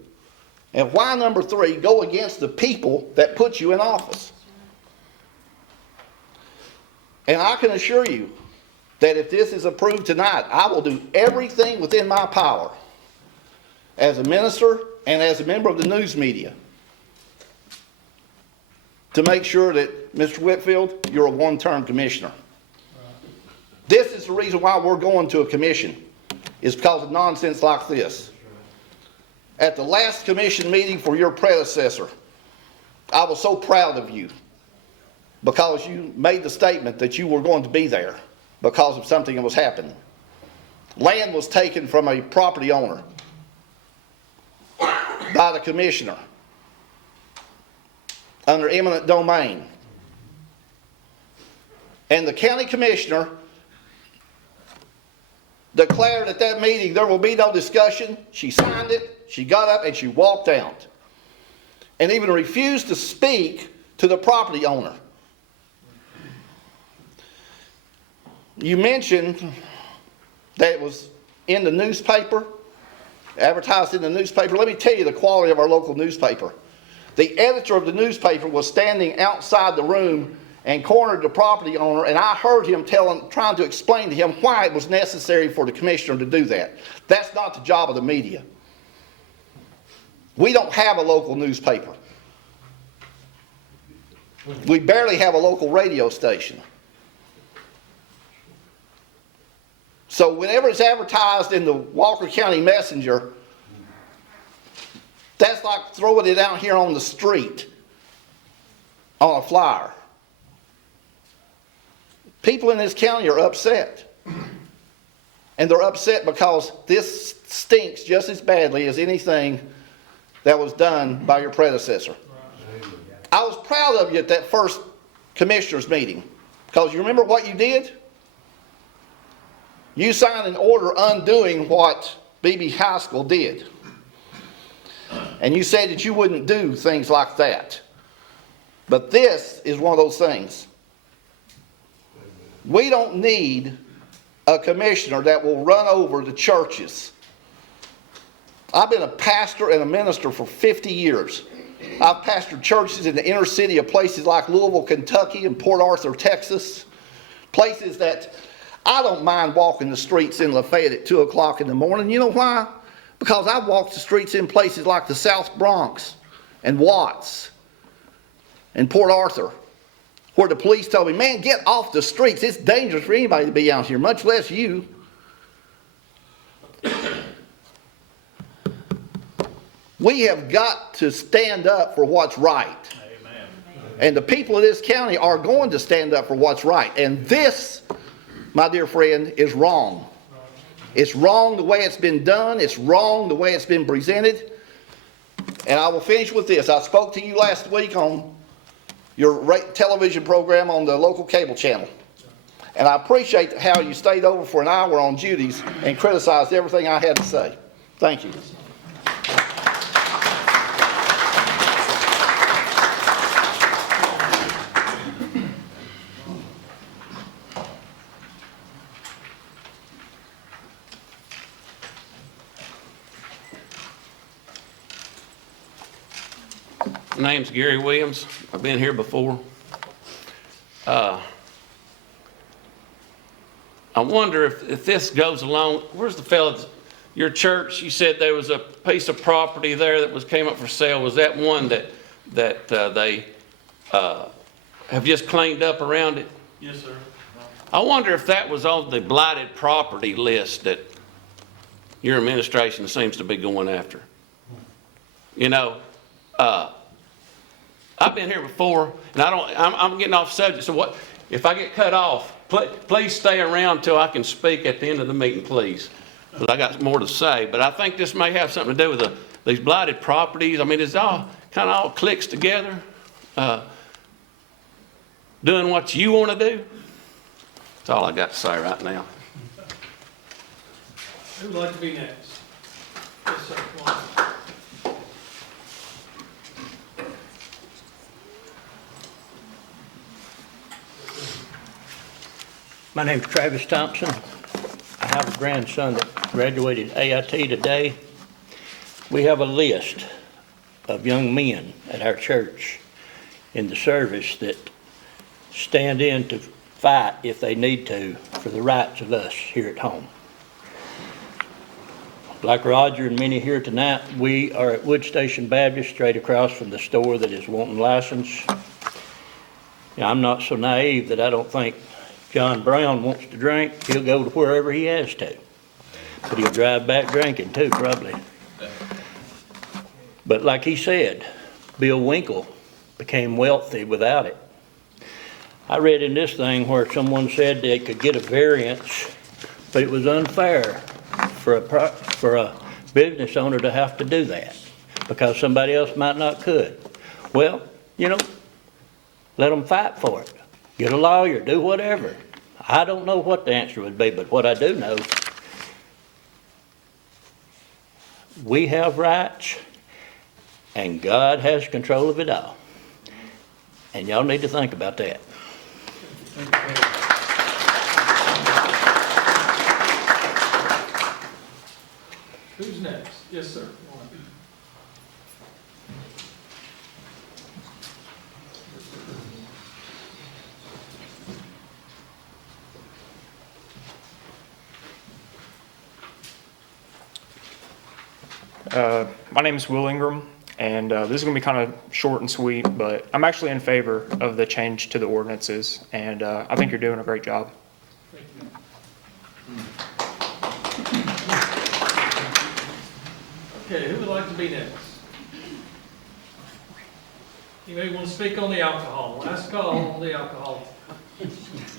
And why, number three, go against the people that put you in office? And I can assure you that if this is approved tonight, I will do everything within my power as a minister and as a member of the news media to make sure that, Mr. Whitfield, you're a one-term commissioner. This is the reason why we're going to a commission, is because of nonsense like this. At the last commission meeting for your predecessor, I was so proud of you because you made the statement that you were going to be there because of something that was happening. Land was taken from a property owner by the commissioner under eminent domain. And the county commissioner declared at that meeting there will be no discussion. She signed it, she got up and she walked out. And even refused to speak to the property owner. You mentioned that it was in the newspaper, advertised in the newspaper. Let me tell you the quality of our local newspaper. The editor of the newspaper was standing outside the room and cornered the property owner, and I heard him trying to explain to him why it was necessary for the commissioner to do that. That's not the job of the media. We don't have a local newspaper. We barely have a local radio station. So whenever it's advertised in the Walker County Messenger, that's like throwing it out here on the street on a flyer. People in this county are upset. And they're upset because this stinks just as badly as anything that was done by your predecessor. I was proud of you at that first commissioners meeting because you remember what you did? You signed an order undoing what Beebe High School did. And you said that you wouldn't do things like that. But this is one of those things. We don't need a commissioner that will run over the churches. I've been a pastor and a minister for 50 years. I've pastored churches in the inner city of places like Louisville, Kentucky, and Port Arthur, Texas. Places that I don't mind walking the streets in Lafayette at 2 o'clock in the morning. You know why? Because I've walked the streets in places like the South Bronx and Watts and Port Arthur, where the police told me, man, get off the streets. It's dangerous for anybody to be out here, much less you. We have got to stand up for what's right. Amen. And the people of this county are going to stand up for what's right. And this, my dear friend, is wrong. It's wrong the way it's been done. It's wrong the way it's been presented. And I will finish with this. I spoke to you last week on your television program on the local cable channel. And I appreciate how you stayed over for an hour on Judy's and criticized everything I had to say. Thank you. My name's Gary Williams. I've been here before. I wonder if this goes along, where's the fellow, your church, you said there was a piece of property there that came up for sale. Was that one that they have just cleaned up around it? Yes, sir. I wonder if that was on the blighted property list that your administration seems to be going after. You know, I've been here before, and I'm getting off subject, so what, if I get cut off, please stay around till I can speak at the end of the meeting, please, because I got more to say. But I think this may have something to do with these blighted properties. I mean, it's all kind of all clicks together, doing what you want to do. That's all I got to say right now. Who would like to be next? Yes, sir. Come on. My name's Travis Thompson. I have a grandson that graduated AIT today. We have a list of young men at our church in the service that stand in to fight if they need to for the rights of us here at home. Like Roger and many here tonight, we are at Wood Station Baptist, straight across from the store that is wanting license. Now, I'm not so naive that I don't think John Brown wants to drink, he'll go to wherever he has to. But he'll drive back drinking too, probably. But like he said, Bill Winkle became wealthy without it. I read in this thing where someone said they could get a variance, but it was unfair for a business owner to have to do that because somebody else might not could. Well, you know, let them fight for it. Get a lawyer, do whatever. I don't know what the answer would be, but what I do know, we have rights and God has control of it all. And y'all need to think about that. Who's next? Yes, sir. My name is Will Ingram, and this is going to be kind of short and sweet, but I'm actually in favor of the change to the ordinances, and I think you're doing a great job. Okay, who would like to be next? You may want to speak on the alcohol. Last call on the alcohol. Yes,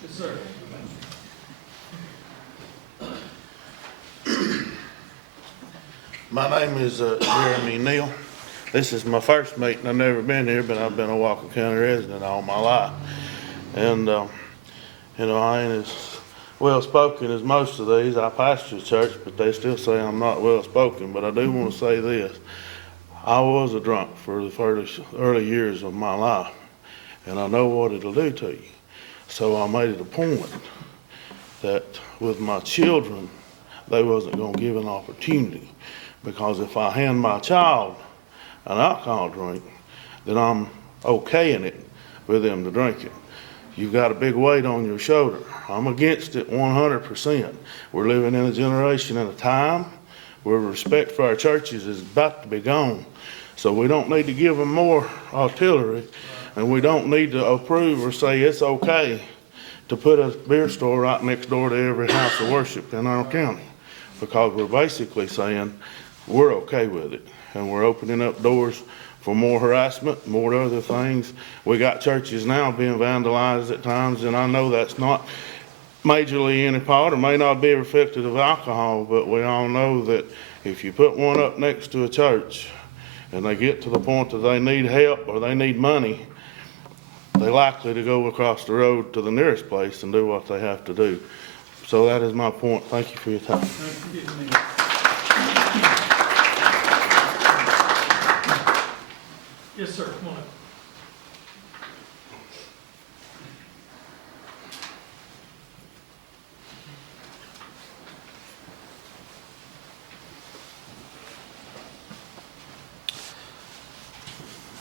sir. My name is Jeremy Neal. This is my first meeting. I've never been here, but I've been a Walker County resident all my life. And, you know, I ain't as well-spoken as most of these. I pastor a church, but they still say I'm not well-spoken. But I do want to say this. I was a drunk for the early years of my life, and I know what it'll do to you. So I made it a point that with my children, they wasn't going to give an opportunity. Because if I hand my child an alcohol drink, then I'm okaying it for them to drink it. You've got a big weight on your shoulder. I'm against it 100%. We're living in a generation and a time where respect for our churches is about to be gone. So we don't need to give them more artillery, and we don't need to approve or say it's okay to put a beer store right next door to every house of worship in our county. Because we're basically saying we're okay with it, and we're opening up doors for more harassment, more other things. We got churches now being vandalized at times, and I know that's not majorly any part or may not be reflective of alcohol, but we all know that if you put one up next to a church and they get to the point that they need help or they need money, they're likely to go across the road to the nearest place and do what they have to do. So that is my point. Thank you for your time. Yes, sir, come on up.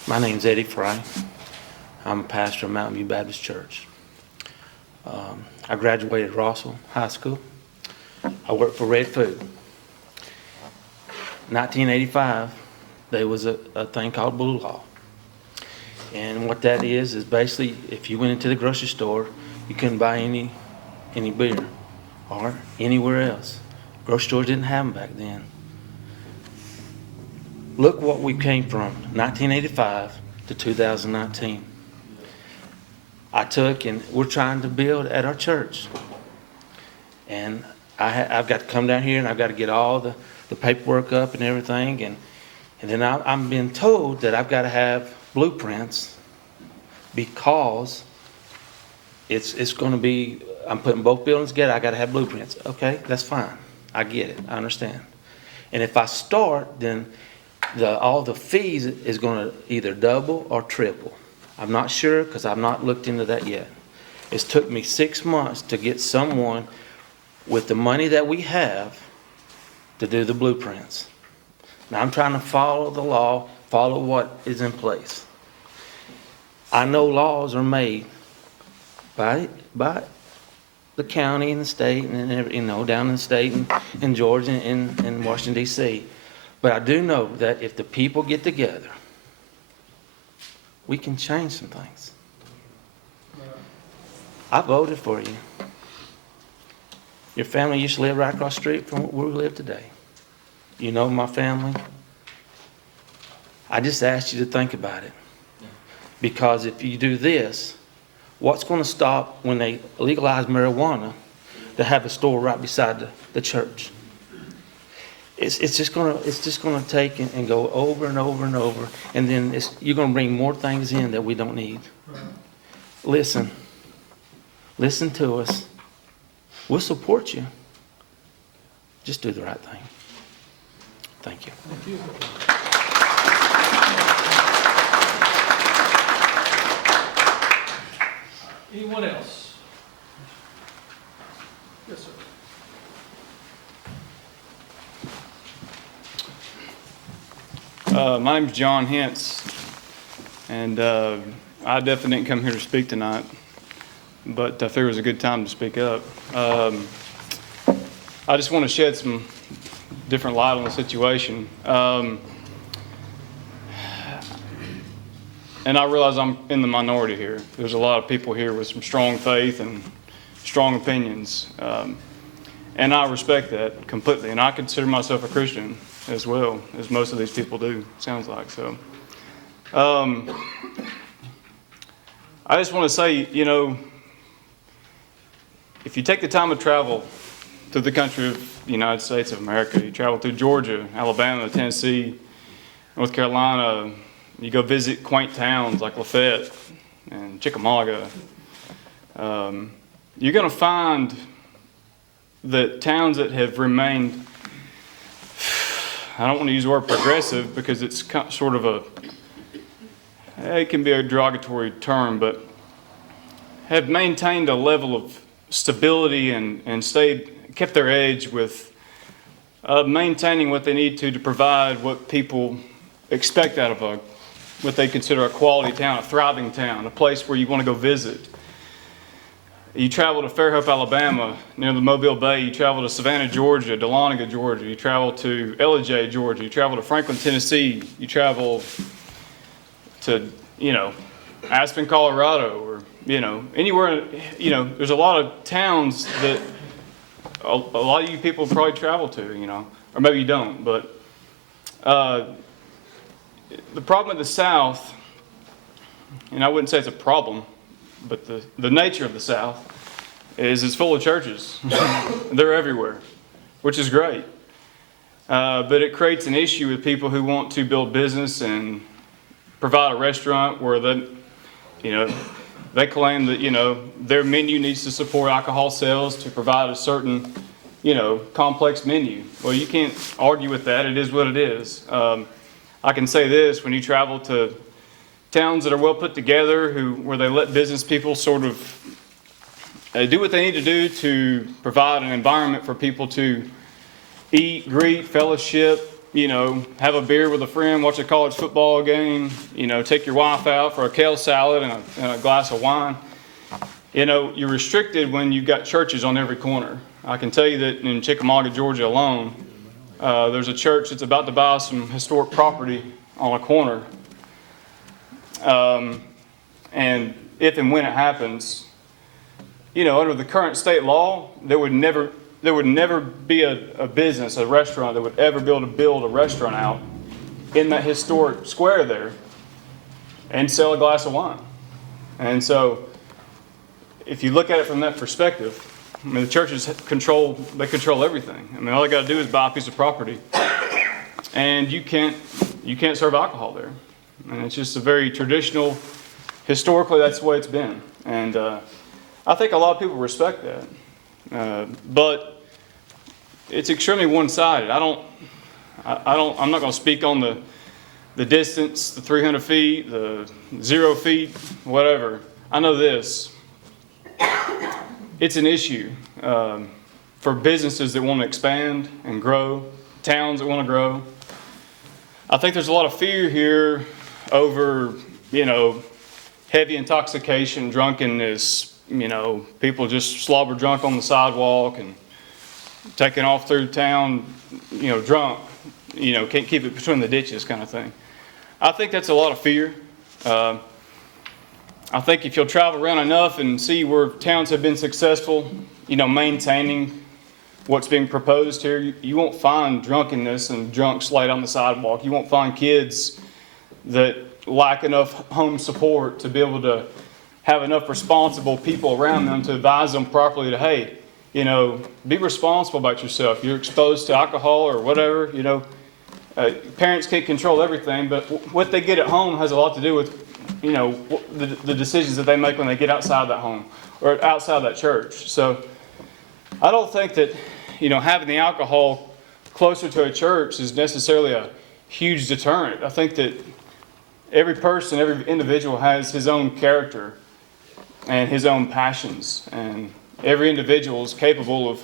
My name's Eddie Fry. I'm a pastor of Mountain View Baptist Church. I graduated Rossville High School. I worked for Red Food. 1985, there was a thing called Blue Law. And what that is basically if you went into the grocery store, you couldn't buy any beer or anywhere else. Grocery stores didn't have them back then. Look what we came from, 1985 to 2019. I took and we're trying to build at our church. And I've got to come down here and I've got to get all the paperwork up and everything. And then I'm being told that I've got to have blueprints because it's going to be, I'm putting both buildings together, I got to have blueprints. Okay, that's fine. I get it. I understand. And if I start, then all the fees is going to either double or triple. I'm not sure because I've not looked into that yet. It's took me 6 months to get someone with the money that we have to do the blueprints. Now I'm trying to follow the law, follow what is in place. I know laws are made by the county and the state and down in the state and Georgia and Washington D.C. But I do know that if the people get together, we can change some things. I voted for you. Your family used to live right across the street from where we live today. You know my family. I just asked you to think about it. Because if you do this, what's going to stop when they legalize marijuana to have a store right beside the church? It's just gonna take and go over and over and over, and then you're gonna bring more things in that we don't need. Listen to us. We'll support you. Just do the right thing. Thank you. Thank you. Anyone else? Yes, sir. My name's John Hentz, and I definitely didn't come here to speak tonight, but I figured it was a good time to speak up. I just want to shed some different light on the situation. And I realize I'm in the minority here. There's a lot of people here with some strong faith and strong opinions. And I respect that completely. And I consider myself a Christian as well, as most of these people do, sounds like. So, I just want to say, if you take the time to travel through the country of the United States of America, you travel through Georgia, Alabama, Tennessee, North Carolina, you go visit quaint towns like Lafayette and Chickamauga, you're going to find that towns that have remained, I don't want to use the word progressive because it's sort of it can be a derogatory term, but have maintained a level of stability and kept their edge with maintaining what they need to provide what people expect out of what they consider a quality town, a thriving town, a place where you want to go visit. You travel to Fairhope, Alabama, near the Mobile Bay. You travel to Savannah, Georgia, Dahlonega, Georgia. You travel to Ellijay, Georgia. You travel to Franklin, Tennessee. You travel to, Aspen, Colorado, or, anywhere, there's a lot of towns that a lot of you people probably travel to, or maybe you don't, but the problem in the South, and I wouldn't say it's a problem, but the nature of the South is it's full of churches. They're everywhere, which is great. But it creates an issue with people who want to build business and provide a restaurant where they claim that, their menu needs to support alcohol sales to provide a certain, complex menu. Well, you can't argue with that. It is what it is. I can say this, when you travel to towns that are well put together, where they let business people sort of do what they need to do to provide an environment for people to eat, greet, fellowship, have a beer with a friend, watch a college football game, take your wife out for a kale salad and a glass of wine. You're restricted when you've got churches on every corner. I can tell you that in Chickamauga, Georgia alone, there's a church that's about to buy some historic property on a corner. And if and when it happens, under the current state law, there would never be a business, a restaurant that would ever be able to build a restaurant out in that historic square there and sell a glass of wine. And so, if you look at it from that perspective, the churches control everything. All they got to do is buy a piece of property, and you can't serve alcohol there. And it's just a very traditional, historically, that's the way it's been. And I think a lot of people respect that. But it's extremely one-sided. I'm not going to speak on the distance, the 300 feet, the 0 feet, whatever. I know this. It's an issue for businesses that want to expand and grow, towns that want to grow. I think there's a lot of fear here over, heavy intoxication, drunkenness, people just slobber drunk on the sidewalk and taking off through town, drunk, can't keep it between the ditches kind of thing. I think that's a lot of fear. I think if you'll travel around enough and see where towns have been successful, maintaining what's being proposed here, you won't find drunkenness and drunks laid on the sidewalk. You won't find kids that lack enough home support to be able to have enough responsible people around them to advise them properly to, hey, be responsible about yourself. You're exposed to alcohol or whatever, parents can't control everything, but what they get at home has a lot to do with, the decisions that they make when they get outside that home or outside that church. So I don't think that, having the alcohol closer to a church is necessarily a huge deterrent. I think that every person, every individual has his own character and his own passions, and every individual is capable of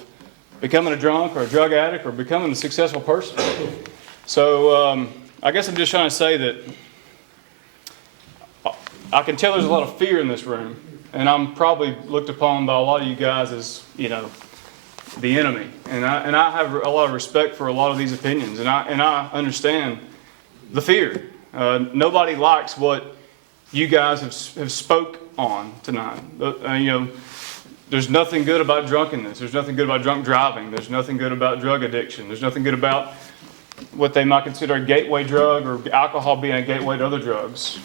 becoming a drunk or a drug addict or becoming a successful person. So I guess I'm just trying to say that I can tell there's a lot of fear in this room, and I'm probably looked upon by a lot of you guys as, the enemy. And I have a lot of respect for a lot of these opinions, and I understand the fear. Nobody likes what you guys have spoke on tonight. There's nothing good about drunkenness. There's nothing good about drunk driving. There's nothing good about drug addiction. There's nothing good about what they might consider a gateway drug or alcohol being a gateway to other drugs.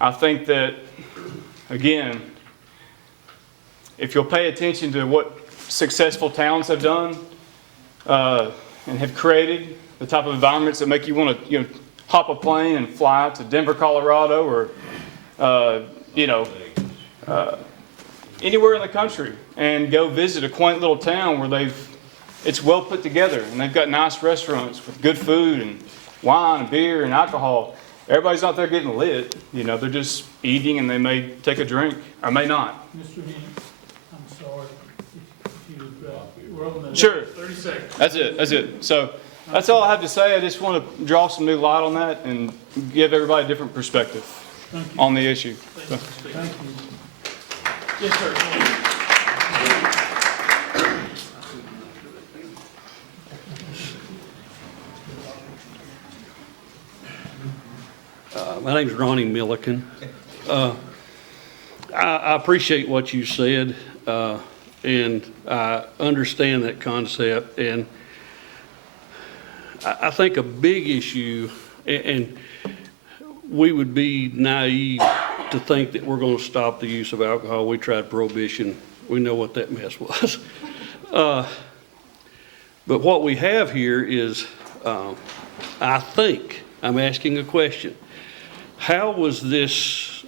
I think that, again, if you'll pay attention to what successful towns have done and have created, the type of environments that make you want to, hop a plane and fly out to Denver, Colorado, or anywhere in the country and go visit a quaint little town where it's well put together and they've got nice restaurants with good food and wine and beer and alcohol. Everybody's not there getting lit, they're just eating, and they may take a drink or may not. Mr. Henry, I'm sorry. If you would, we're on the Sure. 30 seconds. That's it. So that's all I have to say. I just want to draw some new light on that and give everybody a different perspective on the issue. So. Thank you. Yes, sir. My name's Ronnie Milliken. I appreciate what you said, and I understand that concept. And I think a big issue, and we would be naive to think that we're going to stop the use of alcohol. We tried prohibition We know what that mess was. But what we have here is, I think, I'm asking a question. How was this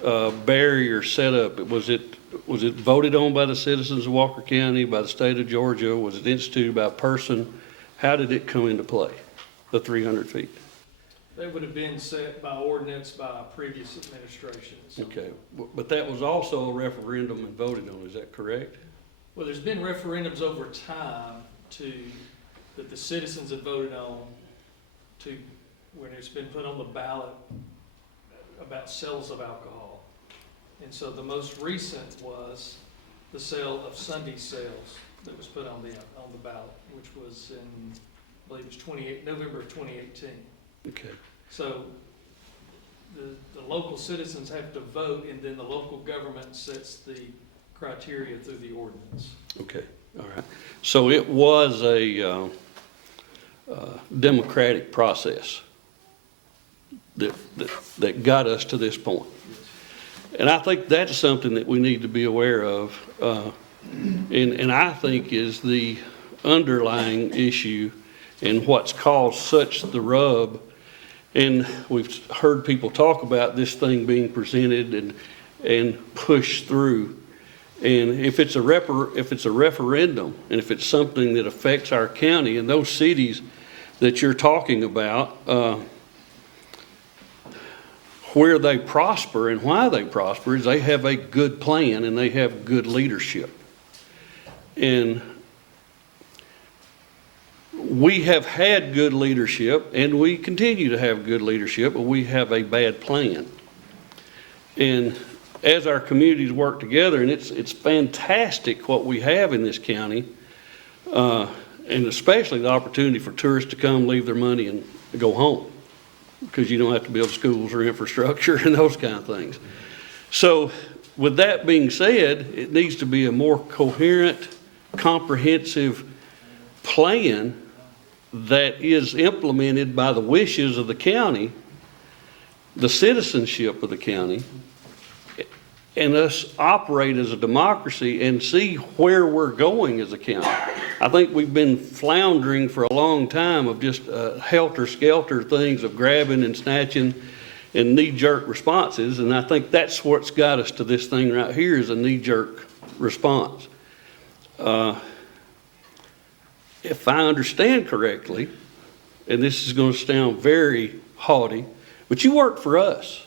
barrier set up? Was it voted on by the citizens of Walker County, by the state of Georgia? Was it instituted by a person? How did it come into play, the 300 feet? They would have been set by ordinance by previous administrations. Okay, but that was also a referendum and voted on, is that correct? Well, there's been referendums over time that the citizens have voted on when it's been put on the ballot about sales of alcohol. And so the most recent was the sale of Sunday sales that was put on the ballot, which was in, I believe it was November of 2018. Okay. So the local citizens have to vote, and then the local government sets the criteria through the ordinance. Okay, all right. So it was a democratic process that got us to this point. And I think that's something that we need to be aware of, and I think is the underlying issue and what's caused such the rub. And we've heard people talk about this thing being presented and pushed through. And if it's a referendum, and if it's something that affects our county and those cities that you're talking about, where they prosper and why they prosper is they have a good plan and they have good leadership. And we have had good leadership and we continue to have good leadership, but we have a bad plan. And as our communities work together, and it's fantastic what we have in this county, and especially the opportunity for tourists to come, leave their money, and go home, because you don't have to build schools or infrastructure and those kind of things. So with that being said, it needs to be a more coherent, comprehensive plan that is implemented by the wishes of the county, the citizenship of the county, and us operate as a democracy and see where we're going as a county. I think we've been floundering for a long time of just helter-skelter things of grabbing and snatching and knee-jerk responses, and I think that's what's got us to this thing right here is a knee-jerk response. If I understand correctly, and this is going to sound very haughty, but you work for us.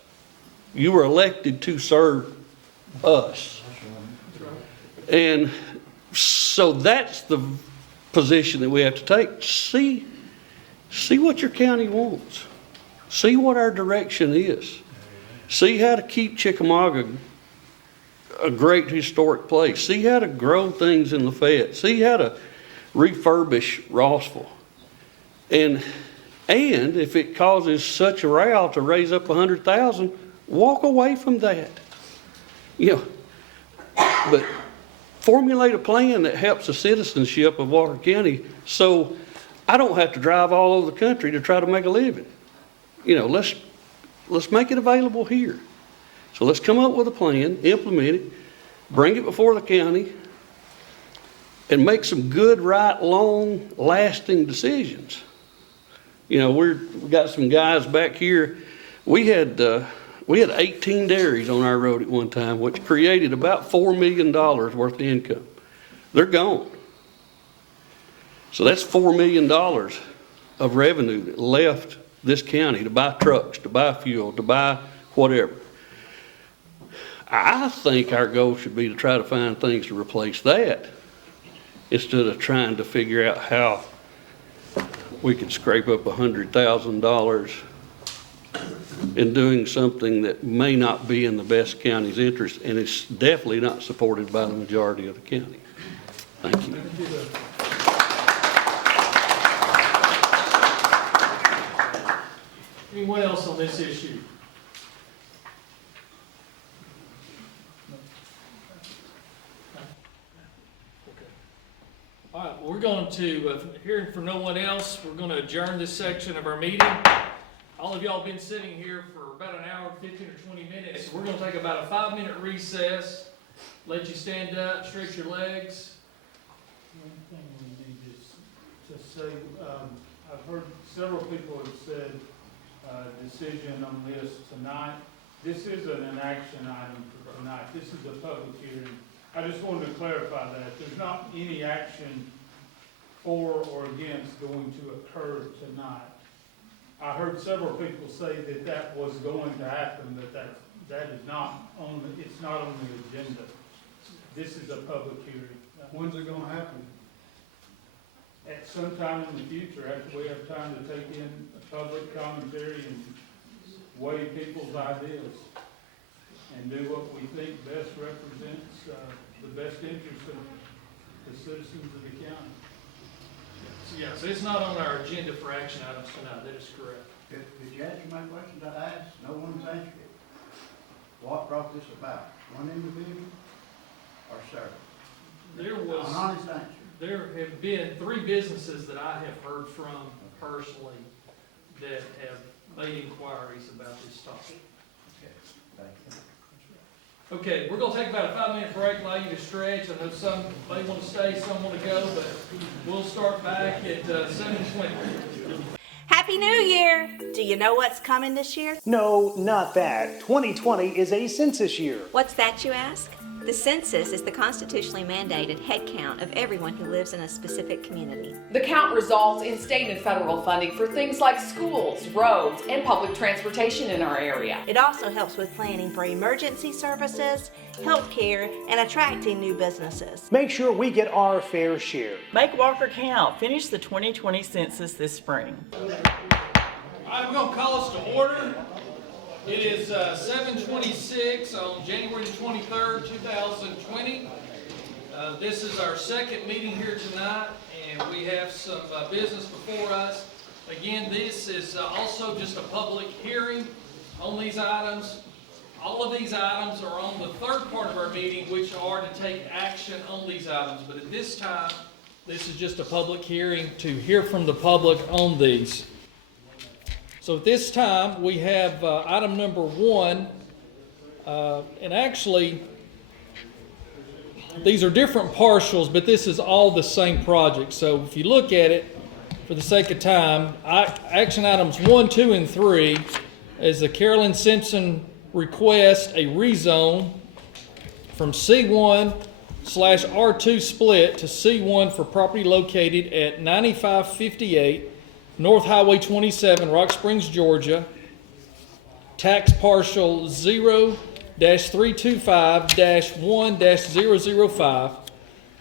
You were elected to serve us. And so that's the position that we have to take. See what your county wants. See what our direction is. See how to keep Chickamauga a great historic place. See how to grow things in Lafayette. See how to refurbish Rossville. And if it causes such a row to raise up 100,000, walk away from that. But formulate a plan that helps the citizenship of Walker County so I don't have to drive all over the country to try to make a living. Let's make it available here. So let's come up with a plan, implement it, bring it before the county, and make some good, right, long-lasting decisions. We've got some guys back here. We had 18 dairies on our road at one time, which created about $4 million worth of income. They're gone. So that's $4 million of revenue that left this county to buy trucks, to buy fuel, to buy whatever. I think our goal should be to try to find things to replace that instead of trying to figure out how we could scrape up $100,000 in doing something that may not be in the best county's interest, and it's definitely not supported by the majority of the county. Thank you. Anyone else on this issue? All right, we're going to, hearing from no one else, we're going to adjourn this section of our meeting. All of y'all have been sitting here for about an hour, 15 or 20 minutes. We're going to take about a 5-minute recess, let you stand up, stretch your legs. One thing we need to say, I've heard several people have said, decision on this tonight. This isn't an action item for tonight. This is a public hearing. I just wanted to clarify that. There's not any action for or against going to occur tonight. I heard several people say that that was going to happen, but that is not on the, it's not on the agenda. This is a public hearing. When's it gonna happen? At some time in the future, after we have time to take in a public commentary and weigh people's ideas and do what we think best represents the best interest of the citizens of the county. Yeah, so it's not on our agenda for action items tonight, that is correct. Did you answer my question that I asked? No one's answered it. What brought this about? One individual or several? There was, An honest answer. there have been 3 businesses that I have heard from personally that have made inquiries about this topic. Okay, thank you. Okay, we're gonna take about a 5-minute break, allow you to stretch. I know some may want to stay, some want to go, but we'll start back at 7:20. Happy New Year! Do you know what's coming this year? No, not that. 2020 is a census year. What's that, you ask? The census is the constitutionally mandated head count of everyone who lives in a specific community. The count results in state and federal funding for things like schools, roads, and public transportation in our area. It also helps with planning for emergency services, healthcare, and attracting new businesses. Make sure we get our fair share. Make Walker count. Finish the 2020 census this spring. All right, we're gonna call us to order. It is 7:26 on January the 23rd, 2020. This is our second meeting here tonight, and we have some business before us. Again, this is also just a public hearing on these items. All of these items are on the third part of our meeting, which are to take action on these items. But at this time, this is just a public hearing to hear from the public on these. So at this time, we have item number 1, and actually, these are different partials, but this is all the same project. So if you look at it, for the sake of time, action items 1, 2, and 3 is the Carolyn Simpson request a rezone from C1/R2 split to C1 for property located at 9558 North Highway 27, Rock Springs, Georgia, tax parcel 0-325-1-005.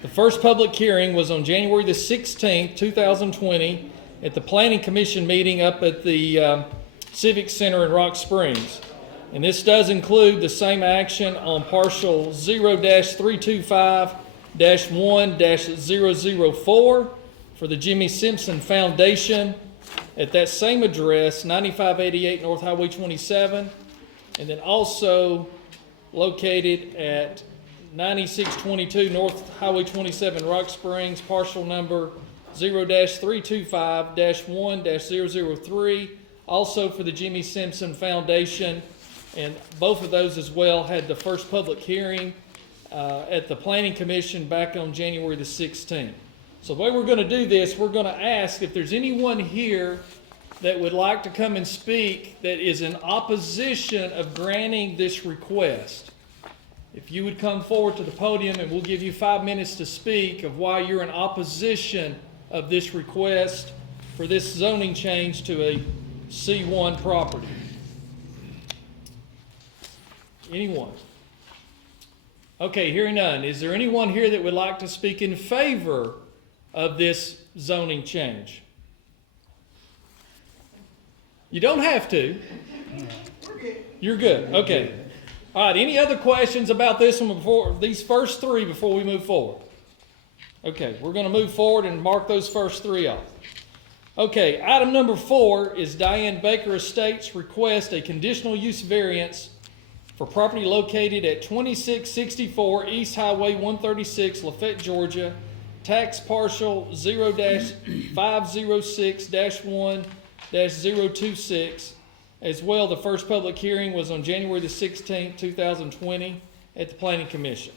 The first public hearing was on January the 16th, 2020 at the Planning Commission meeting up at the Civic Center in Rock Springs. And this does include the same action on parcel 0-325-1-004 for the Jimmy Simpson Foundation at that same address, 9588 North Highway 27, and then also located at 9622 North Highway 27, Rock Springs, parcel number 0-325-1-003, also for the Jimmy Simpson Foundation, and both of those as well had the first public hearing at the Planning Commission back on January the 16th. So the way we're going to do this, we're going to ask if there's anyone here that would like to come and speak that is in opposition of granting this request. If you would come forward to the podium, and we'll give you 5 minutes to speak of why you're in opposition of this request for this zoning change to a C1 property. Anyone? Okay, hearing none. Is there anyone here that would like to speak in favor of this zoning change? You don't have to. You're good. Okay. All right. Any other questions about this one before these first 3 before we move forward? Okay, we're going to move forward and mark those first 3 off. Okay, item number 4 is Diane Baker Estates request a conditional use variance for property located at 2664 East Highway 136, Lafayette, Georgia, tax parcel 0-506-1-026. As well, the first public hearing was on January the 16th, 2020 at the Planning Commission.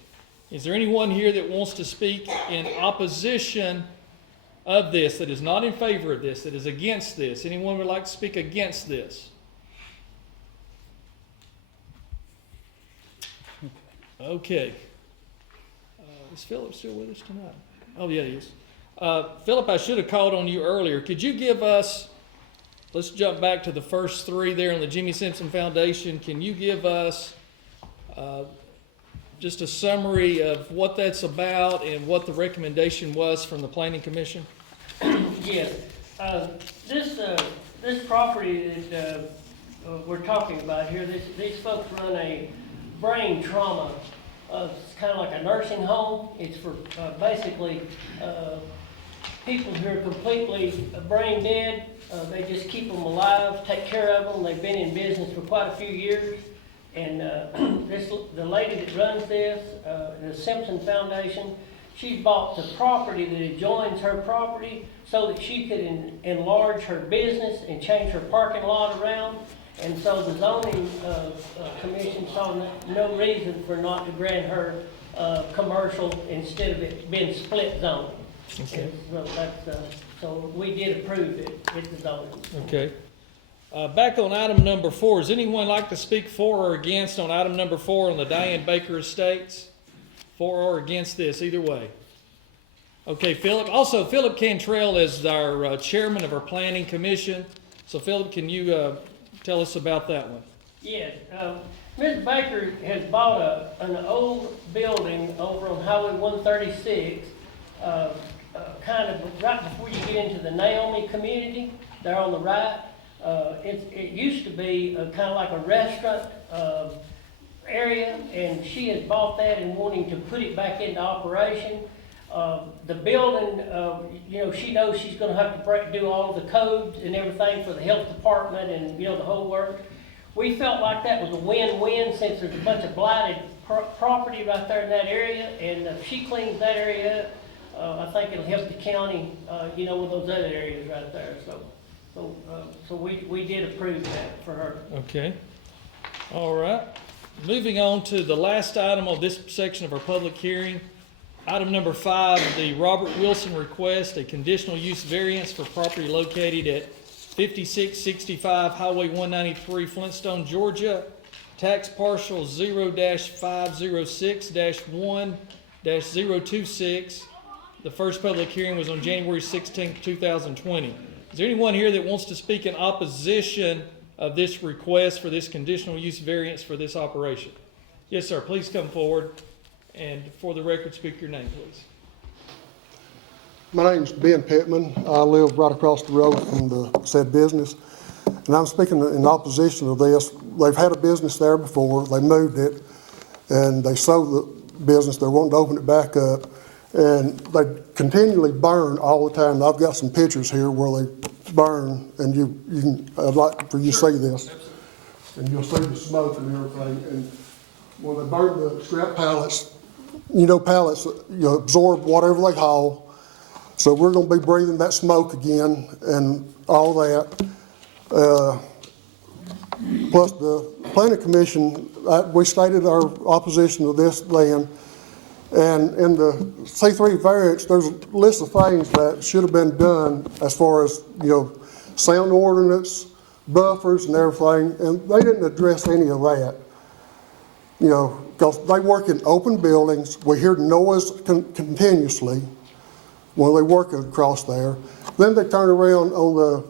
Is there anyone here that wants to speak in opposition of this, that is not in favor of this, that is against this? Anyone would like to speak against this? Okay. Is Philip still with us tonight? Oh, yeah, he is. Philip, I should have called on you earlier. Could you give us, let's jump back to the first three there on the Jimmy Simpson Foundation. Can you give us just a summary of what that's about and what the recommendation was from the Planning Commission? Yes. This property that we're talking about here, these folks run a brain trauma. It's kind of like a nursing home. It's for basically people who are completely brain dead. They just keep them alive, take care of them. They've been in business for quite a few years. And the lady that runs this, the Simpson Foundation, she bought the property that adjoins her property so that she could enlarge her business and change her parking lot around. And so the zoning commission saw no reason for not to grant her commercial instead of it being split zoning. Okay. So we did approve it with the zoning. Okay. Back on item number 4, does anyone like to speak for or against on item number 4 on the Diane Baker Estates? For or against this, either way. Okay, Philip. Also, Philip Cantrell is our chairman of our Planning Commission. So, Philip, can you tell us about that one? Yes. Ms. Baker has bought an old building over on Highway 136, kind of right before you get into the Naomi community, there on the right. It used to be kind of like a restaurant area, and she has bought that and wanting to put it back into operation. The building, she knows she's going to have to do all of the codes and everything for the health department and, the whole work. We felt like that was a win-win since there's a bunch of blighted property right there in that area, and if she cleans that area up, I think it'll help the county, with those other areas right there. So we did approve that for her. Okay. All right. Moving on to the last item of this section of our public hearing. Item number 5, the Robert Wilson request, a conditional use variance for property located at 5665 Highway 193, Flintstone, Georgia. Tax parcel 0-506-1-026. The first public hearing was on January 16, 2020. Is there anyone here that wants to speak in opposition of this request for this conditional use variance for this operation? Yes, sir. Please come forward, and for the record, speak your name, please. My name's Ben Pittman. I live right across the road from the said business, and I'm speaking in opposition of this. They've had a business there before. They moved it, and they sold the business. They're wanting to open it back up, and they continually burn all the time. I've got some pictures here where they burn, and you can, I'd like for you to see this, and you'll see the smoke and everything. And when they burn the scrap pallets, pallets absorb whatever they haul. So we're going to be breathing that smoke again and all that. Plus the Planning Commission, we stated our opposition to this then. And in the C3 variance, there's a list of things that should have been done as far as, sound ordinance, buffers and everything, and they didn't address any of that. Because they work in open buildings. We hear noise continuously when they work across there. Then they turn around on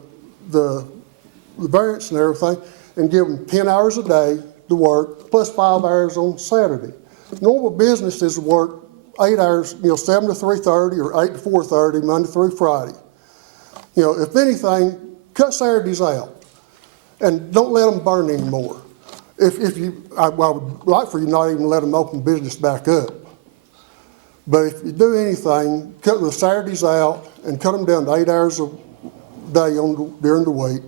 the variance and everything and give them 10 hours a day to work, plus 5 hours on Saturday. Normal businesses work 8 hours, 7 to 3:30 or 8 to 4:30, Monday through Friday. If anything, cut Saturdays out and don't let them burn anymore. I would like for you not even let them open business back up. But if you do anything, cut the Saturdays out and cut them down to 8 hours a day during the week,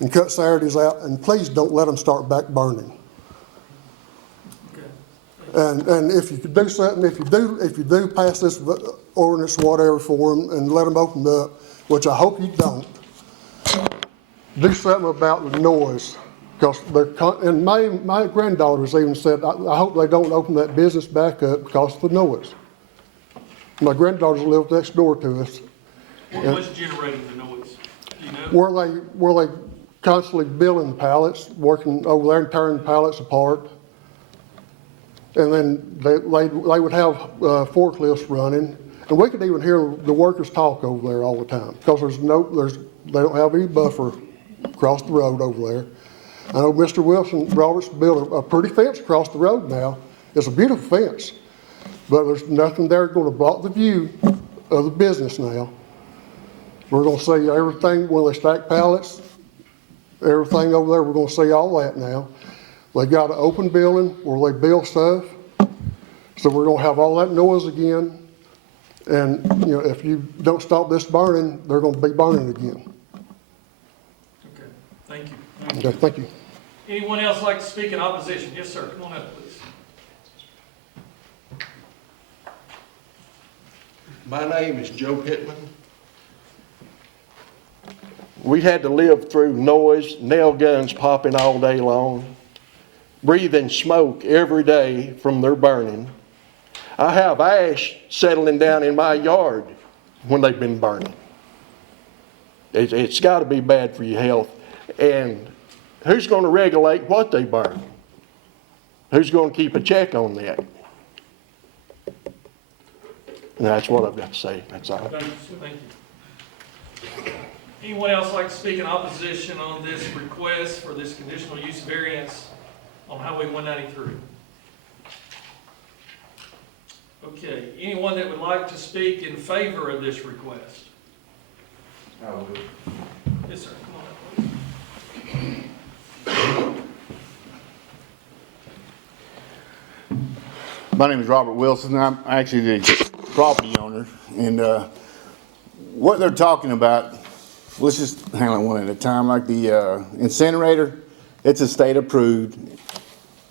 and cut Saturdays out, and please don't let them start back burning. And if you could do something, if you do pass this ordinance, whatever, for them and let them open up, which I hope you don't, do something about the noise Because and my granddaughters even said, I hope they don't open that business back up because of the noise. My granddaughters live next door to us. What's generating the noise? Do you know? Where they constantly building pallets, working over there and tearing pallets apart. And then they would have forklifts running. And we could even hear the workers talk over there all the time because they don't have any buffer across the road over there. I know Mr. Wilson Roberts built a pretty fence across the road now. It's a beautiful fence, but there's nothing there going to block the view of the business now. We're going to see everything when they stack pallets, everything over there, we're going to see all that now. They got an open building where they build stuff, so we're going to have all that noise again. And, you know, if you don't stop this burning, they're going to be burning again. Okay, thank you. Okay, thank you. Anyone else like to speak in opposition? Yes, sir, come on up, please. My name is Joe Pittman. We had to live through noise, nail guns popping all day long, breathing smoke every day from their burning. I have ash settling down in my yard when they've been burning. It's got to be bad for your health. And who's going to regulate what they burn? Who's going to keep a check on that? And that's what I've got to say. That's all. Thank you. Anyone else like to speak in opposition on this request for this conditional use variance on Highway 193? Okay, anyone that would like to speak in favor of this request? I will. Yes, sir, come on up, please. My name is Robert Wilson. I'm actually the property owner. And what they're talking about, let's just handle it one at a time. Like the incinerator, it's a state approved.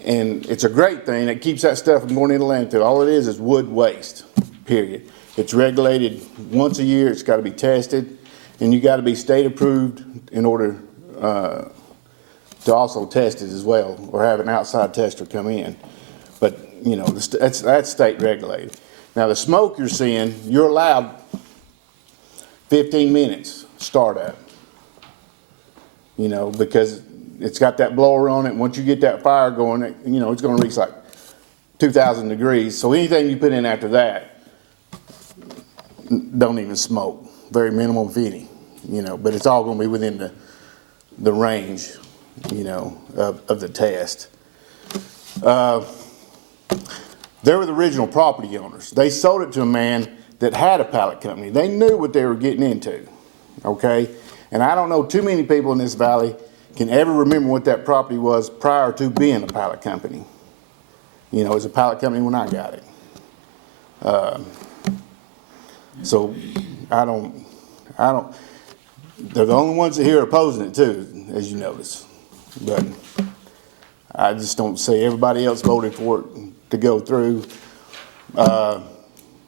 And it's a great thing. It keeps that stuff from going into landfill. All it is wood waste, period. It's regulated once a year. It's got to be tested. And you got to be state approved in order to also test it as well, or have an outside tester come in. But, you know, that's state regulated. Now, the smoke you're seeing, you're allowed 15 minutes startup, you know, because it's got that blower on it. Once you get that fire going, you know, it's going to reach like 2,000 degrees. So anything you put in after that, don't even smoke. Very minimal, if any, you know, but it's all going to be within the range, you know, of the test. They were the original property owners. They sold it to a man that had a pallet company. They knew what they were getting into, okay? And I don't know too many people in this valley can ever remember what that property was prior to being a pallet company. You know, it was a pallet company when I got it. So I don't, they're the only ones that here are opposing it too, as you notice. But I just don't see everybody else voted for it to go through. I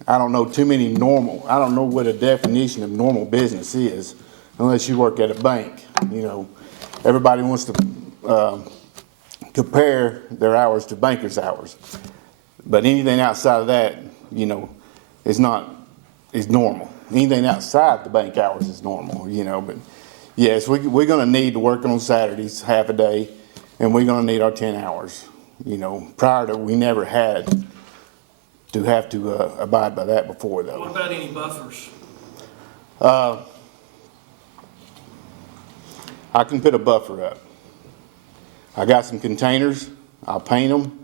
don't know too many I don't know what a definition of normal business is, unless you work at a bank. You know, everybody wants to compare their hours to bankers' hours. But anything outside of that, you know, is normal. Anything outside the bank hours is normal, you know. But yes, we're going to need to work on Saturdays, half a day, and we're going to need our 10 hours. You know, prior to, we never had to have to abide by that before, though. What about any buffers? I can put a buffer up. I got some containers. I'll paint them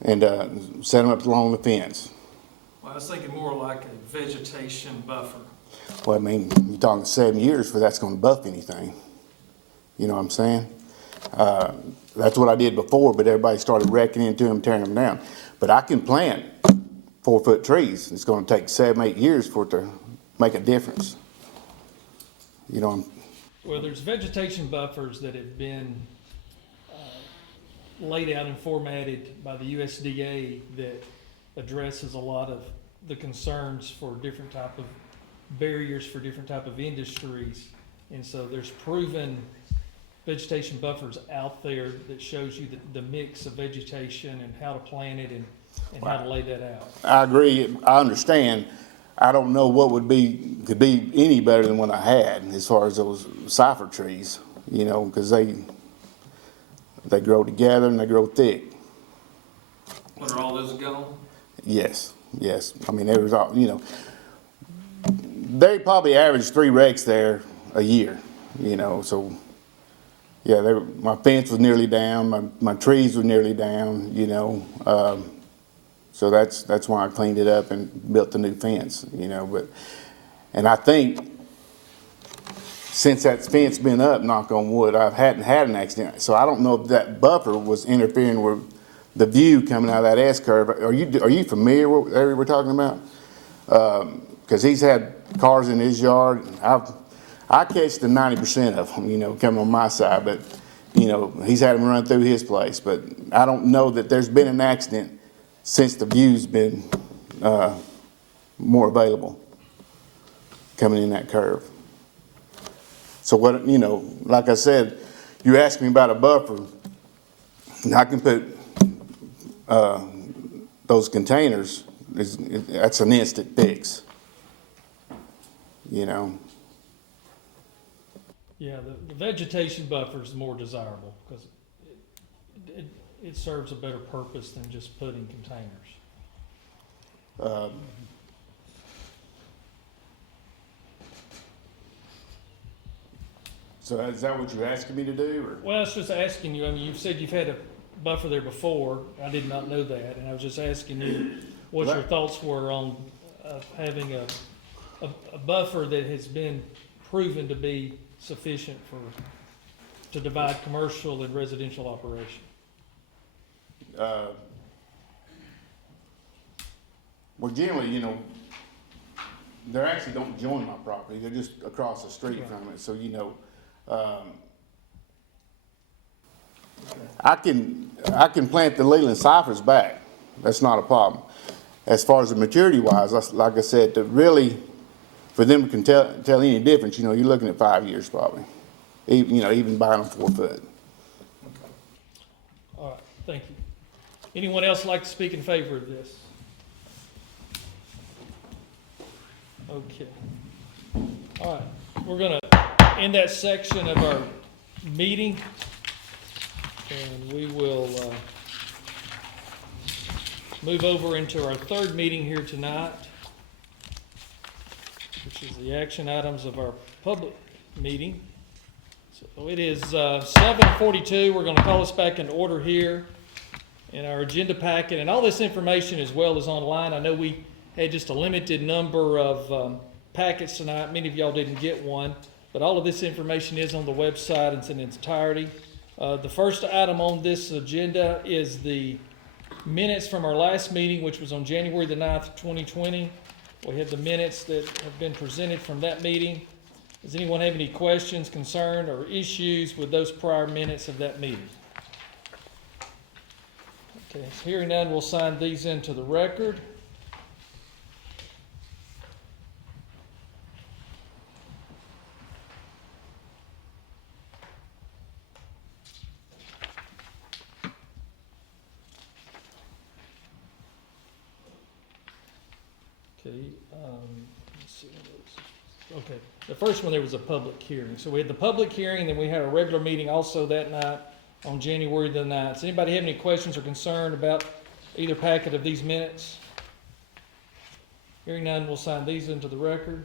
and set them up along the fence. Well, I was thinking more like a vegetation buffer. Well, I mean, you're talking 7 years for that's going to buff anything. You know what I'm saying? That's what I did before, but everybody started wrecking into them, tearing them down. But I can plant 4-foot trees. It's going to take 7-8 years for it to make a difference. You know. Well, there's vegetation buffers that have been laid out and formatted by the USDA that addresses a lot of the concerns for different type of barriers for different type of industries. And so there's proven vegetation buffers out there that shows you the mix of vegetation and how to plant it and how to lay that out. I agree, I understand. I don't know what could be any better than what I had as far as those cipher trees, you know, because they grow together and they grow thick. When are all those gone? Yes, yes. I mean, there was all, you know, they probably averaged 3 wrecks there a year, you know, so yeah, my fence was nearly down, my trees were nearly down, you know, so that's why I cleaned it up and built the new fence, you know, and I think since that fence been up, knock on wood, I hadn't had an accident, so I don't know if that buffer was interfering with the view coming out of that S-curve. Are you familiar with what area we're talking about? Because he's had cars in his yard. I catch the 90% of them, you know, coming on my side, but, you know, he's had them run through his place. But I don't know that there's been an accident since the view's been more available coming in that curve. So what, you know, like I said, you asked me about a buffer, and I can put those containers, that's an instant fix, you know. Yeah, the vegetation buffer is more desirable because it serves a better purpose than just putting containers. So is that what you're asking me to do, or? Well, I was just asking you, I mean, you've said you've had a buffer there before. I did not know that, and I was just asking you what your thoughts were on having a buffer that has been proven to be sufficient to divide commercial and residential operation. Well, generally, you know, they actually don't join my property. They're just across the street from it. So, you know, I can plant the Leland ciphers back. That's not a problem. As far as the maturity wise, like I said, for them to tell any difference, you know, you're looking at 5 years probably. You know, even buying them 4 foot. All right, thank you. Anyone else like to speak in favor of this? Okay. All right, we're gonna end that section of our meeting, and we will move over into our third meeting here tonight, which is the action items of our public meeting. So it is 7:42. We're going to call us back in order here in our agenda packet, and all this information as well is online. I know we had just a limited number of packets tonight. Many of y'all didn't get one, but all of this information is on the website in its entirety. The first item on this agenda is the minutes from our last meeting, which was on January the 9th, 2020. We have the minutes that have been presented from that meeting. Does anyone have any questions, concern, or issues with those prior minutes of that meeting? Okay, so hearing none, we'll sign these into the record. Okay, let's see what it was. Okay, the first one, there was a public hearing. So we had the public hearing, then we had a regular meeting also that night on January the 9th. Does anybody have any questions or concern about either packet of these minutes? Hearing none, we'll sign these into the record.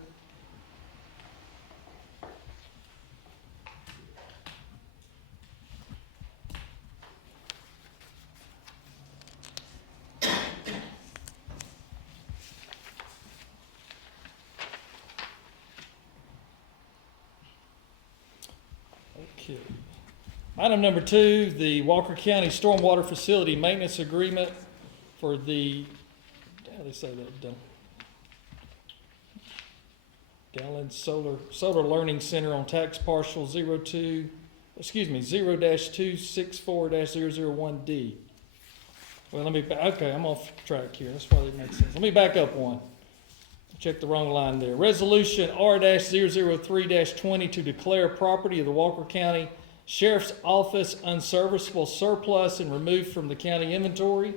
Okay. Item number 2, the Walker County Stormwater Facility Maintenance Agreement for the, how do they say that? Dallin Solar Learning Center on tax parcel 0-264-001D. Well, okay, I'm off track here. That's why that makes sense. Let me back up one. Check the wrong line there. Resolution R-003-20 to declare property of the Walker County Sheriff's Office unserviceable surplus and removed from the county inventory.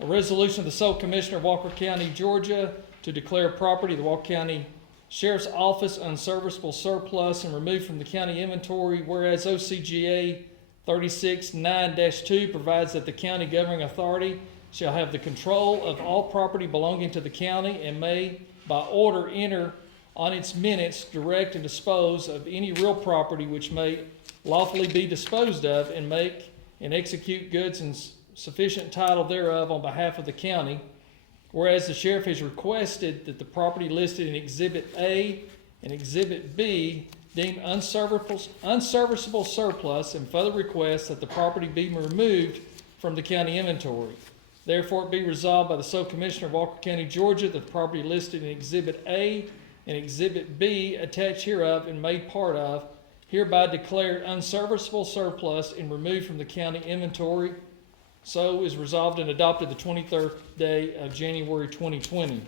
A resolution of the sole commissioner of Walker County, Georgia, to declare property of the Walker County Sheriff's Office unserviceable surplus and removed from the county inventory, whereas OCGA 36-9-2 provides that the county governing authority shall have the control of all property belonging to the county and may, by order, enter on its minutes, direct and dispose of any real property which may lawfully be disposed of, and make and execute goods in sufficient title thereof on behalf of the county. Whereas the sheriff has requested that the property listed in Exhibit A and Exhibit B deemed unserviceable surplus, and further requests that the property be removed from the county inventory. Therefore, it be resolved by the sole commissioner of Walker County, Georgia, that the property listed in Exhibit A and Exhibit B attached hereof and made part of, hereby declared unserviceable surplus and removed from the county inventory. So is resolved and adopted the 23rd day of January 2020.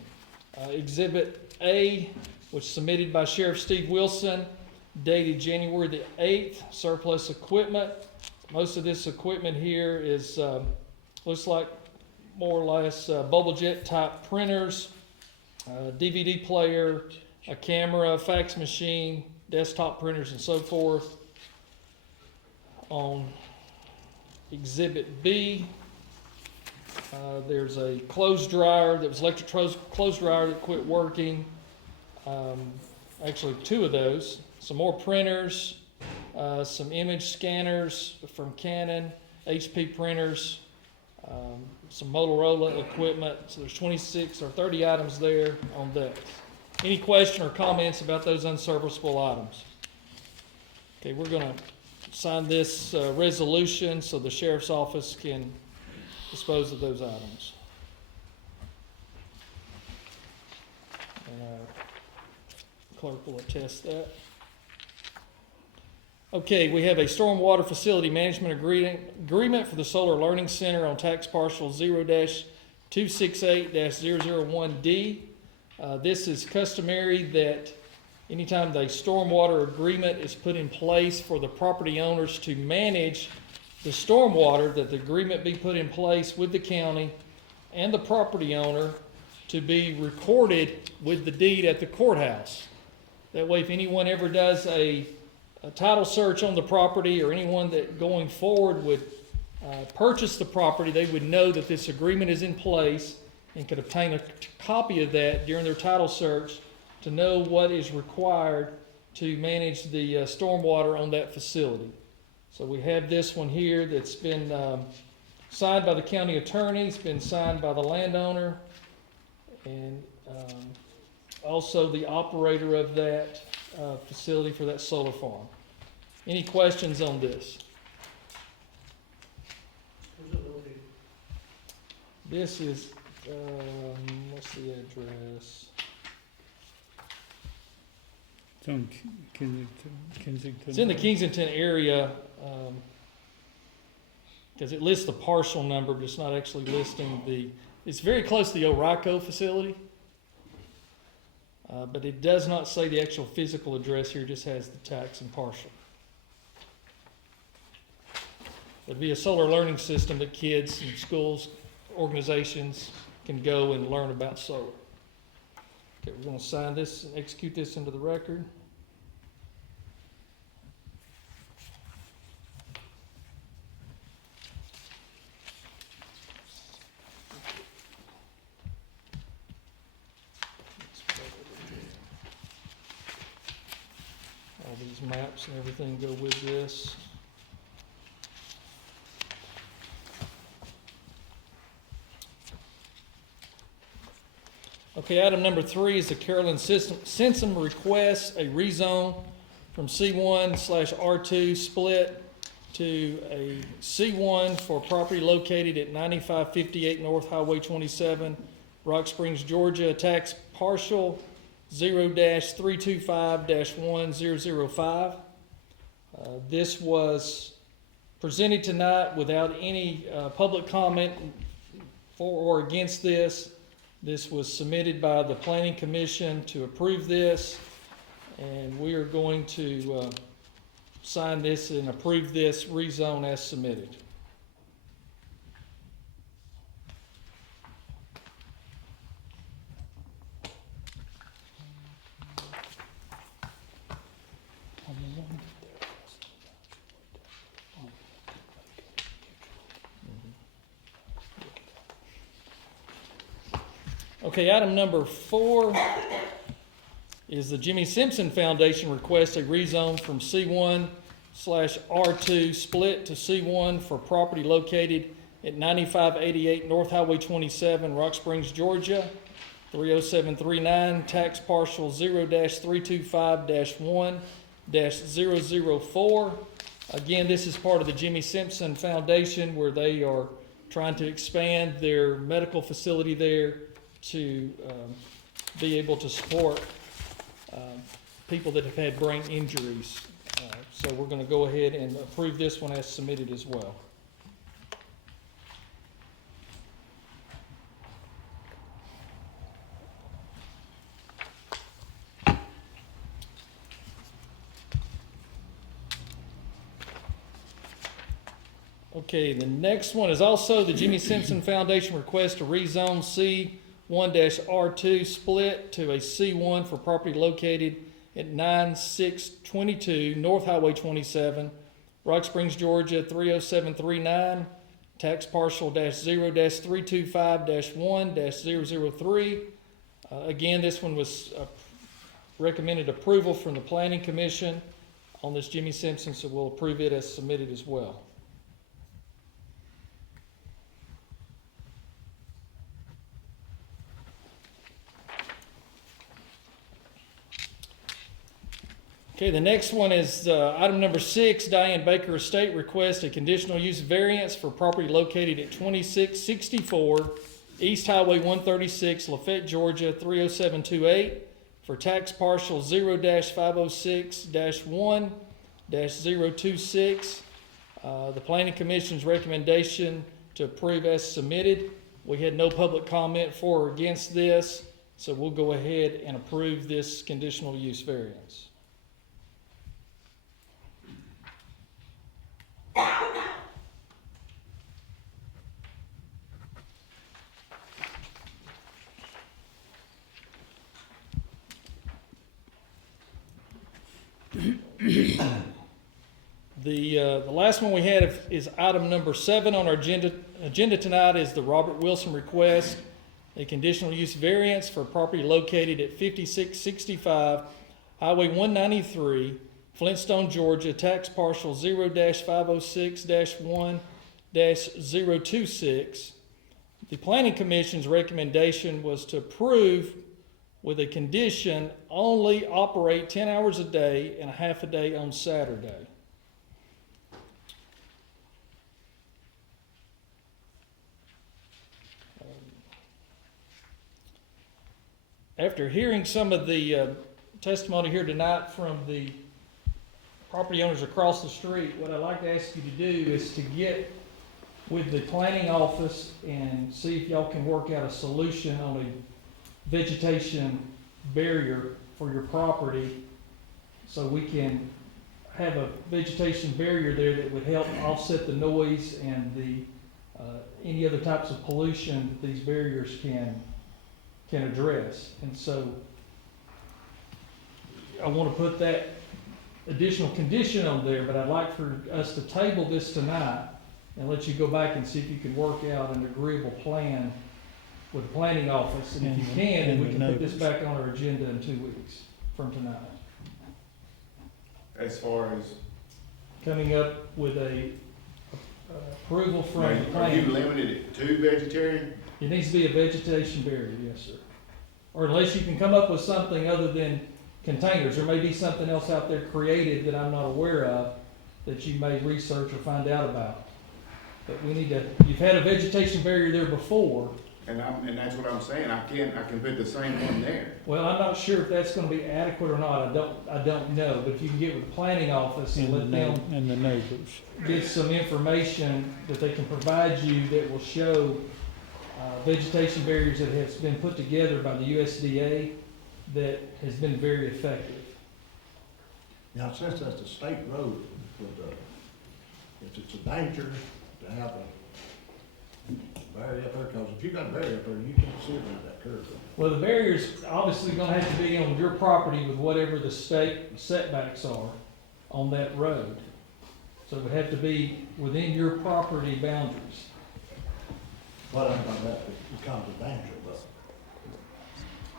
Exhibit A, which was submitted by Sheriff Steve Wilson, dated January the 8th, surplus equipment. Most of this equipment here is, looks like more or less bubble jet type printers, DVD player, a camera, fax machine, desktop printers, and so forth. On Exhibit B, there's a clothes dryer that was electric clothes dryer that quit working. Actually, two of those. Some more printers, some image scanners from Canon, HP printers, some Motorola equipment. So there's 26 or 30 items there on that. Any question or comments about those unserviceable items? Okay, we're going to sign this resolution so the sheriff's office can dispose of those items. And our clerk will attest that. Okay, we have a stormwater facility management agreement for the Solar Learning Center on tax parcel 0-268-001D. This is customary that anytime the stormwater agreement is put in place for the property owners to manage the stormwater, that the agreement be put in place with the county and the property owner to be recorded with the deed at the courthouse. That way, if anyone ever does a title search on the property, or anyone that going forward would purchase the property, they would know that this agreement is in place and could obtain a copy of that during their title search to know what is required to manage the stormwater on that facility. So we have this one here that's been signed by the county attorney, it's been signed by the landowner, and also the operator of that facility for that solar farm. Any questions on this? This is, what's the address? It's on Kensington. It's in the Kensington area, because it lists the parcel number, but it's not actually listing the, it's very close to the Orico facility. But it does not say the actual physical address here, it just has the tax and parcel. It'd be a solar learning system that kids and schools, organizations can go and learn about solar. Okay, we're going to sign this and execute this into the record. All these maps and everything go with this. Okay, item number 3 is the Carolyn Simpson requests a rezone from C1/R2 split to a C1 for property located at 9558 North Highway 27, Rock Springs, Georgia, tax parcel 0-325-1005. This was presented tonight without any public comment for or against this. This was submitted by the Planning Commission to approve this, and we are going to sign this and approve this rezone as submitted. Okay, item number 4 is the Jimmy Simpson Foundation requests a rezone from C1/R2 split to C1 for property located at 9588 North Highway 27, Rock Springs, Georgia, 30739, tax parcel 0-325-1-004. Again, this is part of the Jimmy Simpson Foundation where they are trying to expand their medical facility there to be able to support people that have had brain injuries. So we're going to go ahead and approve this one as submitted as well. Okay, the next one is also the Jimmy Simpson Foundation request to rezone C1-R2 split to a C1 for property located at 9622 North Highway 27, Rock Springs, Georgia, 30739, tax parcel -0-325-1-003. Again, this one was recommended approval from the Planning Commission on this Jimmy Simpson, so we'll approve it as submitted as well. Okay, the next one is item number 6, Diane Baker Estate requests a conditional use variance for property located at 2664 East Highway 136, Lafayette, Georgia, 30728 for tax parcel 0-506-1-026. The Planning Commission's recommendation to approve as submitted. We had no public comment for or against this, so we'll go ahead and approve this conditional use variance. The last one we had is item number 7 on our agenda tonight is the Robert Wilson request, a conditional use variance for property located at 5665 Highway 193, Flintstone, Georgia, tax parcel 0-506-1-026. The Planning Commission's recommendation was to approve with a condition only operate 10 hours a day and a half a day on Saturday. After hearing some of the testimony here tonight from the property owners across the street, what I'd like to ask you to do is to get with the planning office and see if y'all can work out a solution on a vegetation barrier for your property, so we can have a vegetation barrier there that would help offset the noise and the any other types of pollution that these barriers can address. And so I want to put that additional condition on there, but I'd like for us to table this tonight and let you go back and see if you can work out an agreeable plan with the planning office, and if you can, then we can put this back on our agenda in 2 weeks from tonight. As far as, Coming up with a approval from the are you planning. limited it to vegetarian? It needs to be a vegetation barrier, yes, sir. Or unless you can come up with something other than containers. There may be something else out there created that I'm not aware of that you may research or find out about. But we need to, you've had a vegetation barrier there before. And that's what I'm saying, I can put the same one there. Well, I'm not sure if that's gonna be adequate or not, I don't know, but if you can get with the planning office and let them And the neighbors. get some information that they can provide you that will show vegetation barriers that has been put together by the USDA that has been very effective. Now, since that's a state road, if it's a danger to have a barrier up there, because if you got a barrier up there, you can't see around that curve. Well, the barrier's obviously gonna have to be on your property with whatever the state setbacks are on that road. So it would have to be within your property boundaries. But I'm talking about it becomes a danger, but.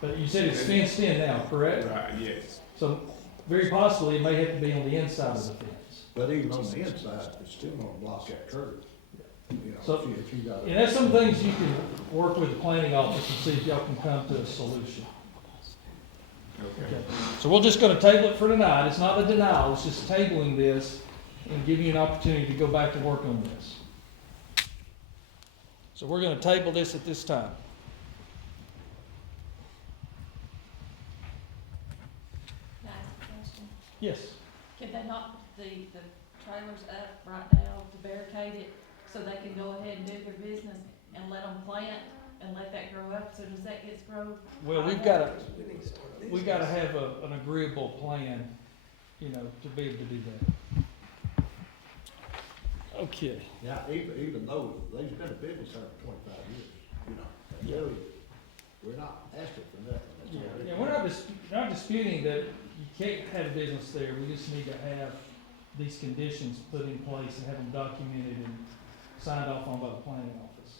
But you said it's fenced in now, correct? Right, yes. So very possibly it may have to be on the inside of the fence. But even on the inside, it's still gonna block that curve. You know, So, if you got. and that's some things you can work with the planning office and see if y'all can come to a solution. Okay. So we're just gonna table it for tonight. It's not a denial, it's just tabling this and giving you an opportunity to go back to work on this. So we're gonna table this at this time. Can I ask a question? Yes. Can they not put the trailers up right now to barricade it so they can go ahead and do their business and let them plant and let that grow up? So does that get grow? Well, we've gotta have an agreeable plan, you know, to be able to do that. Okay. Yeah, even though they've been a business there for 25 years, you know, they really, we're not asking for nothing. That's all they Yeah, we're not disputing that you can't have a business there. We just need to have these conditions put in place and have them documented and signed off on by the planning office.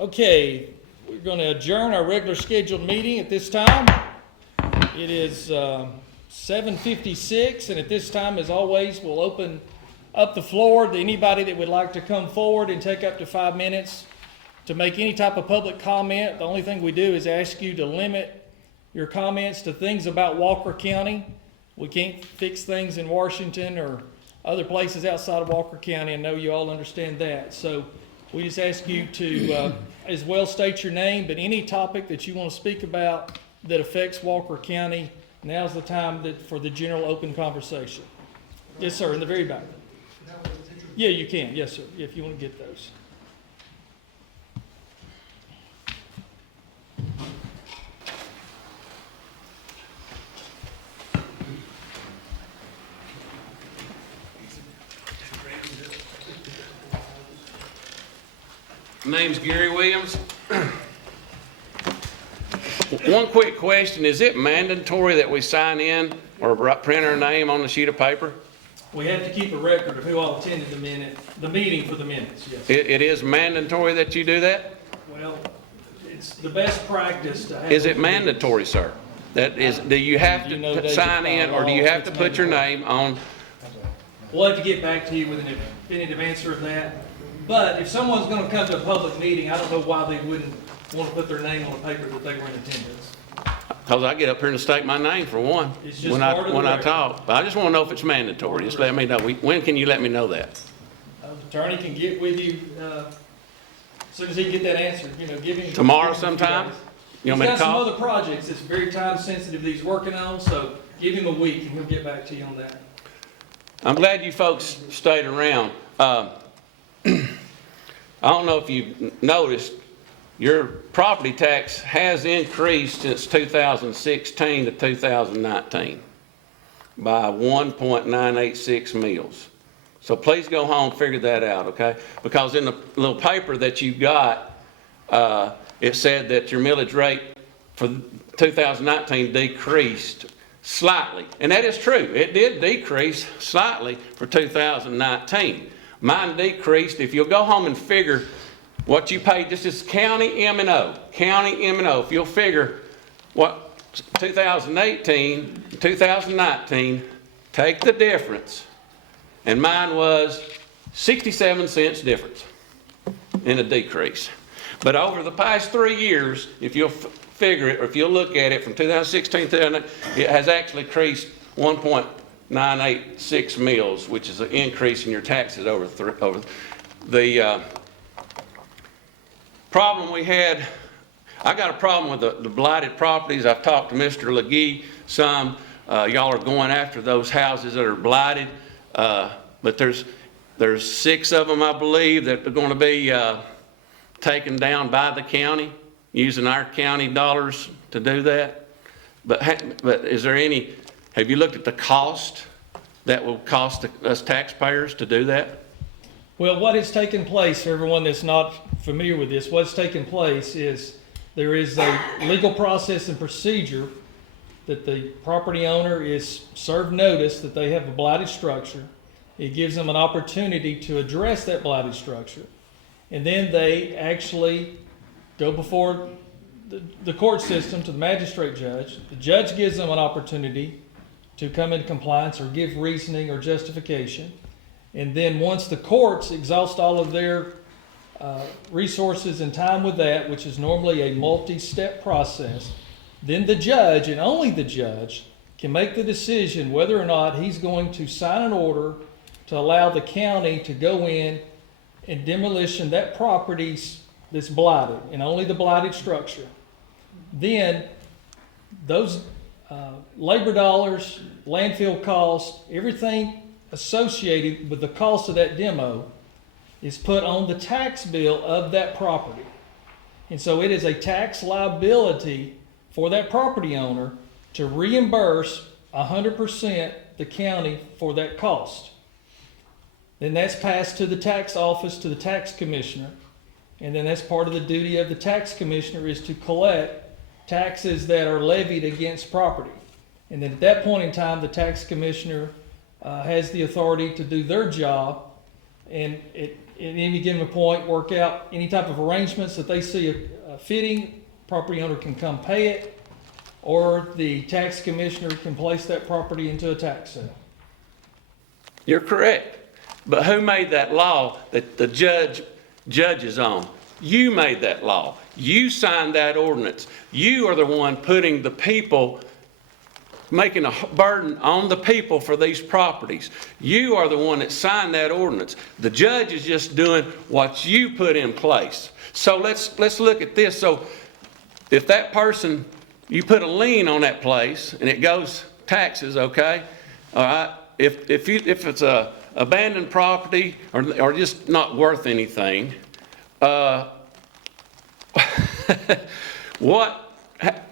Okay, we're going to adjourn our regular scheduled meeting at this time. It is 7:56, and at this time, as always, we'll open up the floor to anybody that would like to come forward and take up to 5 minutes to make any type of public comment. The only thing we do is ask you to limit your comments to things about Walker County. We can't fix things in Washington or other places outside of Walker County. I know you all understand that. So we just ask you to as well state your name, but any topic that you want to speak about that affects Walker County, now's the time for the general open conversation. Yes, sir, in the very back. Yeah, you can. Yes, sir, if you want to get those. My name's Gary Williams. One quick question, is it mandatory that we sign in or print our name on the sheet of paper? We have to keep a record of who all attended the meeting for the minutes, yes. It is mandatory that you do that? Well, it's the best practice to have. Is it mandatory, sir? That is, do you have to sign in or do you have to put your name on? We'll have to get back to you with an definitive answer of that. But if someone's gonna come to a public meeting, I don't know why they wouldn't want to put their name on the paper that they were in attendance. Because I get up here and state my name for one, It's just when part of the I record. talk. But I just want to know if it's mandatory. Just let me know. When can you let me know that? The attorney can get with you, as soon as he can get that answer, you know, give him. Tomorrow sometime? You want me to He's got some call? other projects that's very time sensitive that he's working on, so give him a week and he'll get back to you on that. I'm glad you folks stayed around. I don't know if you've noticed, your property tax has increased since 2016 to 2019 by 1.986 mills. So please go home and figure that out, okay? Because in the little paper that you got, it said that your millage rate for 2019 decreased slightly. And that is true. It did decrease slightly for 2019. Mine decreased. If you'll go home and figure what you paid, this is county M&O. County M&O. If you'll figure what 2018, 2019, take the difference. And mine was 67 cents difference in a decrease. But over the past 3 years, if you'll figure it, or if you'll look at it from 2016 to it has actually increased 1.986 mills, which is an increase in your taxes over the problem we had. I got a problem with the blighted properties. I've talked to Mr. LeGee some. Y'all are going after those houses that are blighted, but there's 6 of them, I believe, that are going to be taken down by the county, using our county dollars to do that. But is there any, have you looked at the cost that will cost us taxpayers to do that? Well, what has taken place, for everyone that's not familiar with this, what's taken place is there is a legal process and procedure that the property owner is served notice that they have a blighted structure. It gives them an opportunity to address that blighted structure. And then they actually go before the court system to the magistrate judge. The judge gives them an opportunity to come into compliance or give reasoning or justification. And then once the courts exhaust all of their resources and time with that, which is normally a multi-step process, then the judge, and only the judge, can make the decision whether or not he's going to sign an order to allow the county to go in and demolition that property that's blighted, and only the blighted structure. Then those labor dollars, landfill costs, everything associated with the cost of that demo is put on the tax bill of that property. And so it is a tax liability for that property owner to reimburse 100% the county for that cost. Then that's passed to the tax office, to the tax commissioner, and then that's part of the duty of the tax commissioner is to collect taxes that are levied against property. And then at that point in time, the tax commissioner has the authority to do their job and at any given point work out any type of arrangements that they see fitting. Property owner can come pay it, or the tax commissioner can place that property into a tax sale. You're correct. But who made that law that the judge is on? You made that law. You signed that ordinance. You are the one putting the people, making a burden on the people for these properties. You are the one that signed that ordinance. The judge is just doing what you put in place. So let's look at this. So if that person, you put a lien on that place and it goes taxes, okay? All right. If it's a abandoned property or just not worth anything, what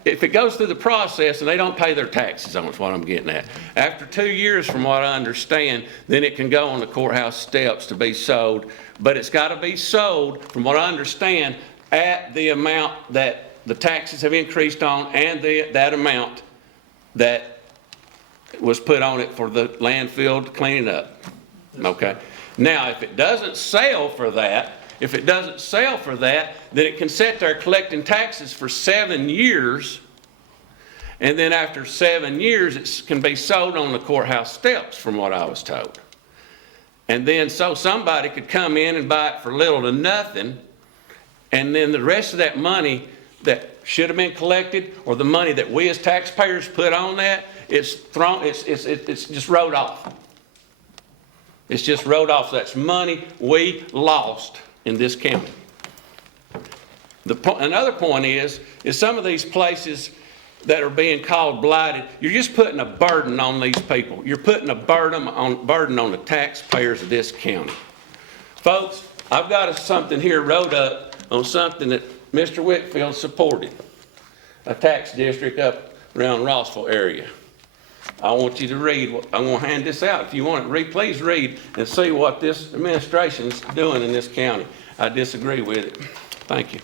if it goes through the process and they don't pay their taxes on it? Is what I'm getting at. After 2 years, from what I understand, then it can go on the courthouse steps to be sold. But it's got to be sold, from what I understand, at the amount that the taxes have increased on and that amount that was put on it for the landfill to clean it up. Okay. Now, if it doesn't sell for that, then it can sit there collecting taxes for 7 years, and then after 7 years, it can be sold on the courthouse steps, from what I was told. And then so somebody could come in and buy it for little to nothing, and then the rest of that money that should have been collected, or the money that we as taxpayers put on that, it's just wrote off. It's just wrote off. That's money we lost in this county. Another point is some of these places that are being called blighted, you're just putting a burden on these people. You're putting a burden on the taxpayers of this county. Folks, I've got something here wrote up on something that Mr. Whitfield supported, a tax district up around Rossville area. I want you to read. I'm going to hand this out. If you want it, please read and see what this administration is doing in this county. I disagree with it. Thank you.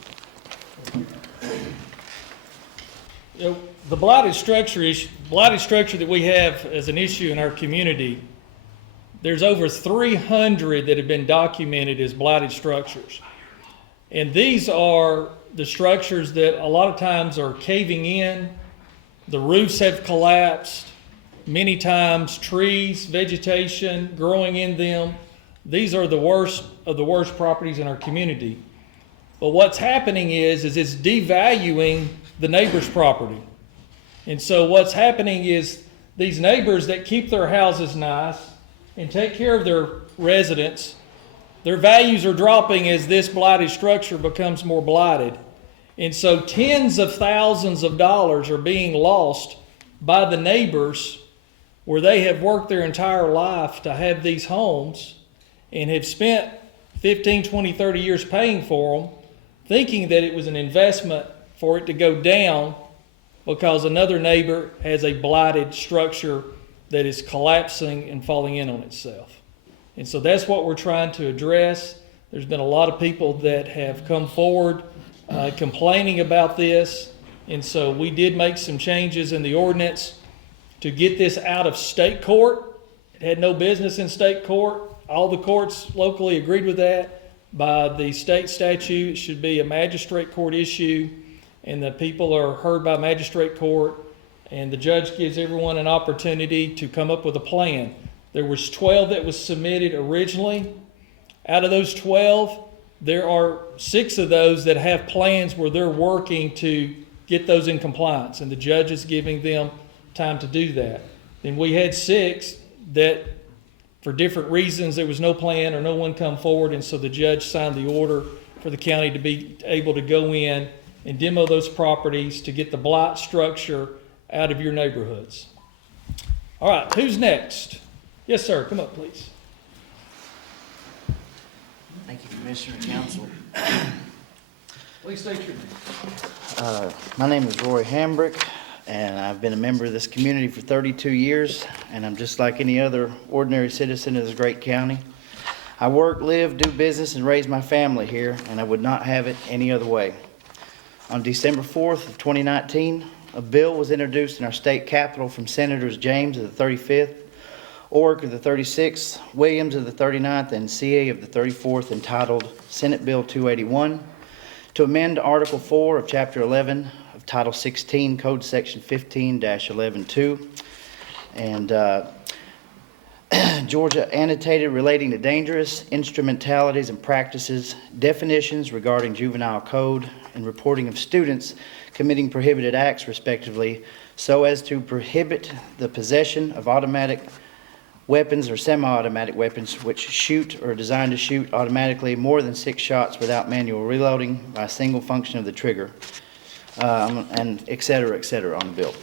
You know, the blighted structure that we have as an issue in our community, there's over 300 that have been documented as blighted structures. And these are the structures that a lot of times are caving in. The roofs have collapsed. Many times trees, vegetation growing in them. These are the worst of the worst properties in our community. But what's happening is it's devaluing the neighbor's property. And so what's happening is these neighbors that keep their houses nice and take care of their residents, their values are dropping as this blighted structure becomes more blighted. And so tens of thousands of dollars are being lost by the neighbors where they have worked their entire life to have these homes and have spent 15, 20, 30 years paying for them, thinking that it was an investment for it to go down. because another neighbor has a blighted structure that is collapsing and falling in on itself. And so that's what we're trying to address. There's been a lot of people that have come forward complaining about this. And so we did make some changes in the ordinance to get this out of state court. It had no business in state court. All the courts locally agreed with that. By the state statute, it should be a magistrate court issue, and the people are heard by magistrate court, and the judge gives everyone an opportunity to come up with a plan. There was 12 that was submitted originally. Out of those 12, there are 6 of those that have plans where they're working to get those in compliance, and the judge is giving them time to do that. Then we had 6 that, for different reasons, there was no plan or no one come forward, and so the judge signed the order for the county to be able to go in and demo those properties to get the blight structure out of your neighborhoods. All right, who's next? Yes, sir, come up, please. Thank you, Commissioner and Council. Please state your name. My name is Roy Hambrick, and I've been a member of this community for 32 years, and I'm just like any other ordinary citizen of this great county. I work, live, do business, and raise my family here, and I would not have it any other way. On December 4th of 2019, a bill was introduced in our state capitol from Senators James of the 35th, Orrick of the 36th, Williams of the 39th, and CA of the 34th, entitled Senate Bill 281, to amend Article 4 of Chapter 11 of Title 16, Code Section 15-11-2, and Georgia annotated relating to dangerous instrumentalities and practices, definitions regarding juvenile code, and reporting of students committing prohibited acts, respectively, so as to prohibit the possession of automatic weapons or semi-automatic weapons which shoot or are designed to shoot automatically more than 6 shots without manual reloading by a single function of the trigger, and et cetera, on the bill.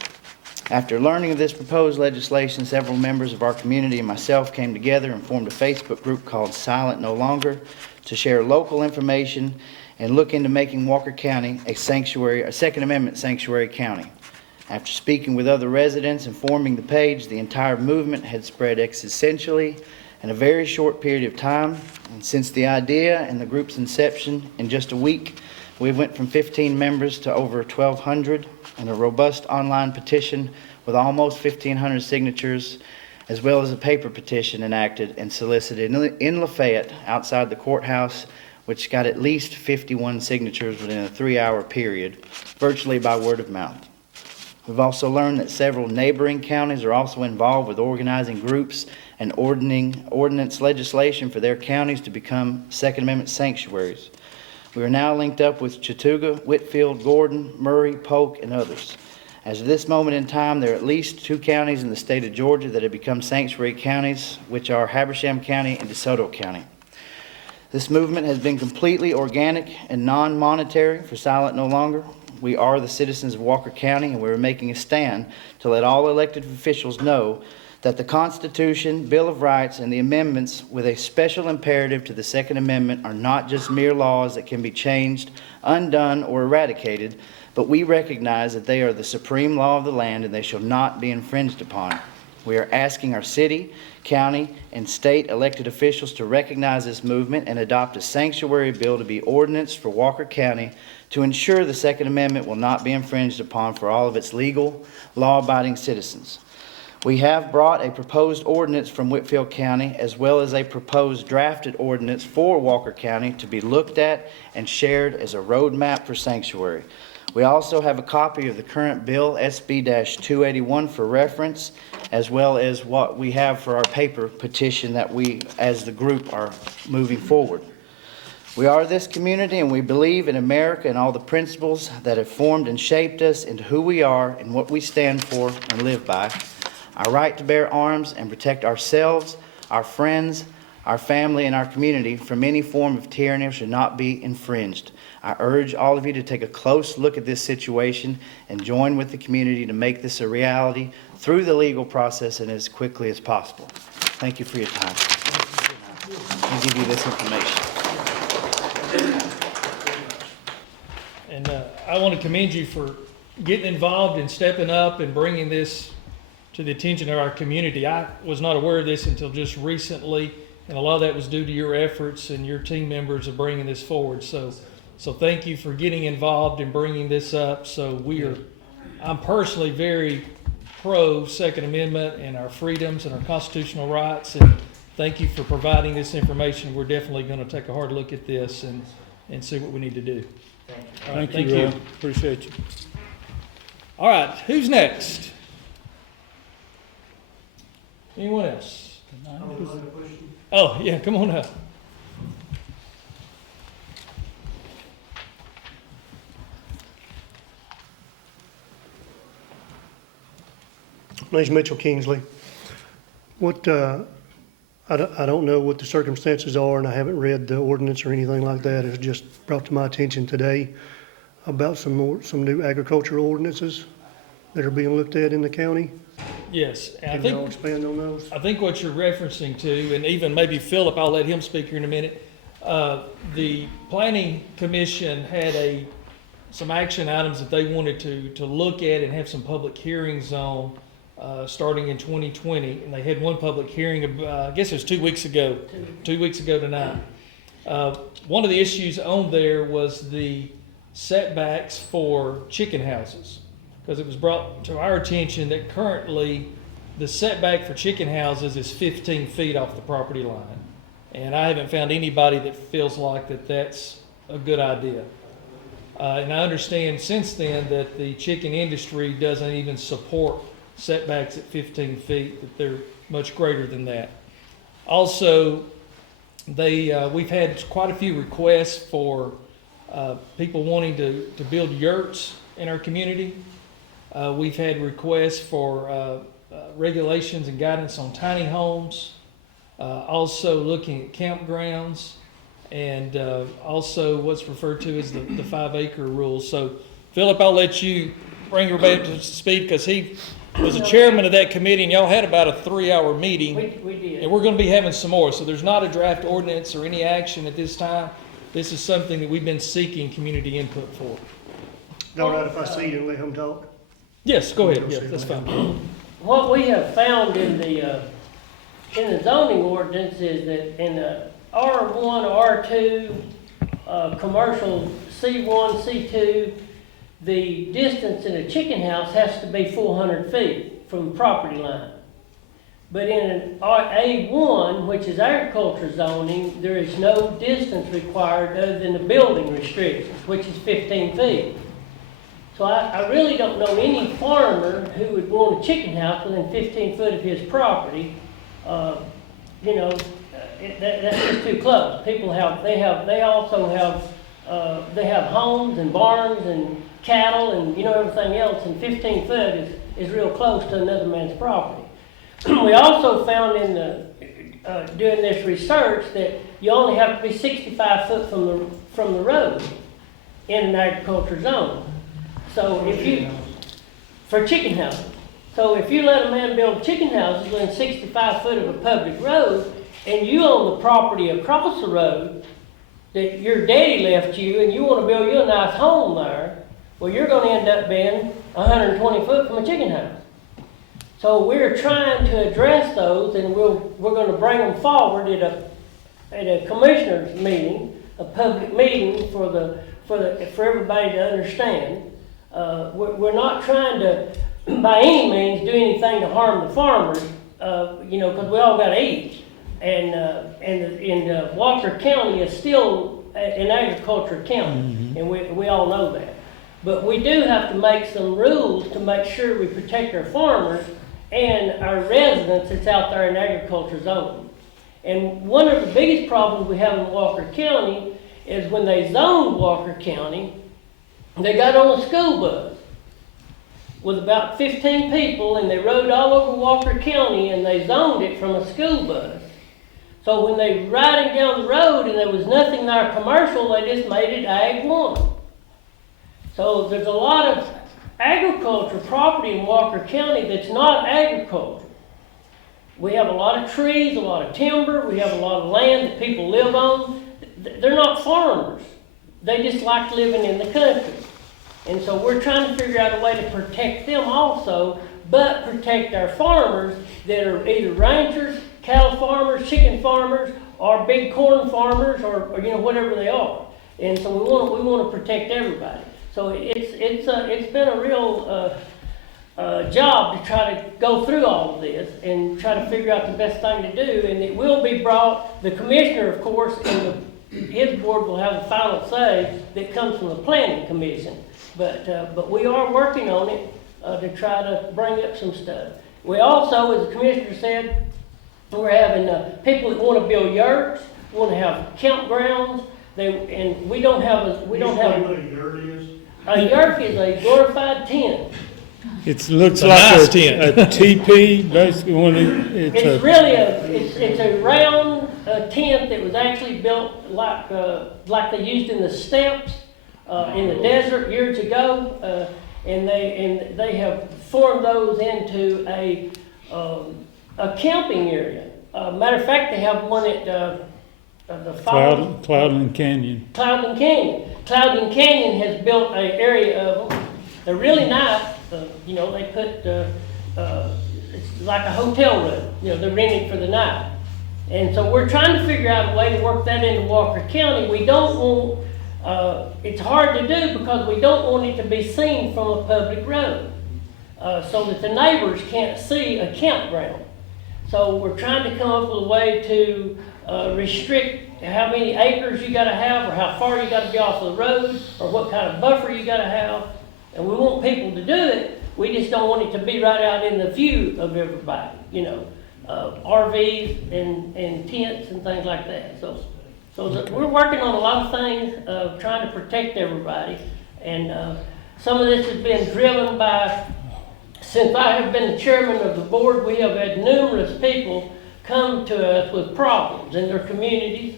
After learning of this proposed legislation, several members of our community and myself came together and formed a Facebook group called Silent No Longer to share local information and look into making Walker County a sanctuary, a Second Amendment sanctuary county. After speaking with other residents and forming the page, the entire movement had spread exponentially in a very short period of time. And since the idea and the group's inception, in just a week, we went from 15 members to over 1,200, and a robust online petition with almost 1,500 signatures, as well as a paper petition enacted and solicited in Lafayette outside the courthouse, which got at least 51 signatures within a 3-hour period, virtually by word of mouth. We've also learned that several neighboring counties are also involved with organizing groups and ordinance legislation for their counties to become Second Amendment sanctuaries. We are now linked up with Chattooga, Whitfield, Gordon, Murray, Polk, and others. As of this moment in time, there are at least 2 counties in the state of Georgia that have become sanctuary counties, which are Habersham County and DeSoto County. This movement has been completely organic and non-monetary for Silent No Longer. We are the citizens of Walker County, and we are making a stand to let all elected officials know that the Constitution, Bill of Rights, and the amendments with a special imperative to the Second Amendment are not just mere laws that can be changed, undone, or eradicated, but we recognize that they are the supreme law of the land and they shall not be infringed upon. We are asking our city, county, and state elected officials to recognize this movement and adopt a sanctuary bill to be ordinance for Walker County to ensure the Second Amendment will not be infringed upon for all of its legal, law-abiding citizens. We have brought a proposed ordinance from Whitfield County as well as a proposed drafted ordinance for Walker County to be looked at and shared as a roadmap for sanctuary. We also have a copy of the current bill, SB-281, for reference, as well as what we have for our paper petition that we, as the group, are moving forward. We are this community, and we believe in America and all the principles that have formed and shaped us into who we are and what we stand for and live by. Our right to bear arms and protect ourselves, our friends, our family, and our community from any form of tyranny should not be infringed. I urge all of you to take a close look at this situation and join with the community to make this a reality through the legal process and as quickly as possible. Thank you for your time. I'll give you this information. And I want to commend you for getting involved and stepping up and bringing this to the attention of our community. I was not aware of this until just recently, and a lot of that was due to your efforts and your team members of bringing this forward. So thank you for getting involved and bringing this up. I'm personally very pro Second Amendment and our freedoms and our constitutional rights, and thank you for providing this information. We're definitely going to take a hard look at this and see what we need to do. All right, Thank you. Appreciate you. All right, who's next? Anyone else? Oh, yeah, come on up. My name's Mitchell Kingsley. I don't know what the circumstances are, and I haven't read the ordinance or anything like that. It's just brought to my attention today about some new agricultural ordinances that are being looked at in the county. Yes, and Can y'all expand on those? I think what you're referencing to, and even maybe Philip, I'll let him speak here in a minute. The Planning Commission had some action items that they wanted to look at and have some public hearings on, starting in 2020, and they had one public hearing, I guess it was 2 weeks ago. 2 weeks ago tonight. One of the issues on there was the setbacks for chicken houses, because it was brought to our attention that currently the setback for chicken houses is 15 feet off the property line. And I haven't found anybody that feels like that's a good idea. And I understand since then that the chicken industry doesn't even support setbacks at 15 feet, that they're much greater than that. Also, we've had quite a few requests for people wanting to build yurts in our community. We've had requests for regulations and guidance on tiny homes, also looking at campgrounds, and also what's referred to as the 5-acre rule. So, Philip, I'll let you bring everybody up to speed, because he was the chairman of that committee, and y'all had about a 3-hour meeting. We did. And we're going to be having some more. So there's not a draft ordinance or any action at this time. This is something that we've been seeking community input for. Is it all right if I see you and let him talk? Yes, go ahead. Yeah, that's fine. What we have found in the zoning ordinance is that in the R1, R2, commercial C1, C2, the distance in a chicken house has to be 400 feet from the property line. But in an A1, which is agriculture zoning, there is no distance required other than the building restrictions, which is 15 feet. So I really don't know any farmer who would want a chicken house within 15 foot of his property. That's just too close. People they have homes and barns and cattle and everything else, and 15 foot is real close to another man's property. We also found doing this research that you only have to be 65 foot from the road in an agriculture zone. So for chicken houses. So if you let a man build chicken houses within 65 foot of a public road, and you own the property across the road that your daddy left you, and you want to build you a nice home there, well, you're going to end up being 120 foot from a chicken house. So we're trying to address those, and we're going to bring them forward at a commissioners meeting, a public meeting for everybody to understand. We're not trying to, by any means, do anything to harm the farmers, because we all got to eat. And Walker County is still an agriculture county, and we all know that. But we do have to make some rules to make sure we protect our farmers and our residents that's out there in agriculture zoning. And one of the biggest problems we have in Walker County is when they zoned Walker County, they got on a school bus with about 15 people, and they rode all over Walker County, and they zoned it from a school bus. So when they were riding down the road and there was nothing there commercial, they just made it Ag 1. So there's a lot of agriculture property in Walker County that's not agriculture. We have a lot of trees, a lot of timber, we have a lot of land that people live on. They're not farmers. They just like living in the country. And so we're trying to figure out a way to protect them also, but protect our farmers that are either ranchers, cattle farmers, chicken farmers, or big corn farmers, or whatever they are. And so we want to protect everybody. So it's been a real job to try to go through all of this and try to figure out the best thing to do. And it will be brought, the commissioner, of course, and his board will have the final say that comes from the planning commission. But we are working on it to try to bring up some stuff. We also, as the commissioner said, we're having people that want to build yurts, want to have campgrounds. And we don't have a What a yurt is? A yurt is a glorified tent. It looks a like nice a tent. teepee, basically, It's really it's a round tent that was actually built like they used in the steppes in the desert years ago, and they have formed those into a camping area. Matter of fact, they have one at the Cloudland Canyon. Cloudland Canyon. Cloudland Canyon has built an area of them. They're really nice. They put it's like a hotel room. They're renting for the night. And so we're trying to figure out a way to work that into Walker County. We don't want, it's hard to do because we don't want it to be seen from a public road, so that the neighbors can't see a campground. So we're trying to come up with a way to restrict how many acres you gotta have, or how far you gotta be off the road, or what kind of buffer you gotta have. And we want people to do it, we just don't want it to be right out in the view of everybody, RVs and tents and things like that. So we're working on a lot of things, trying to protect everybody. And some of this has been driven by, since I have been the chairman of the board, we have had numerous people come to us with problems in their communities.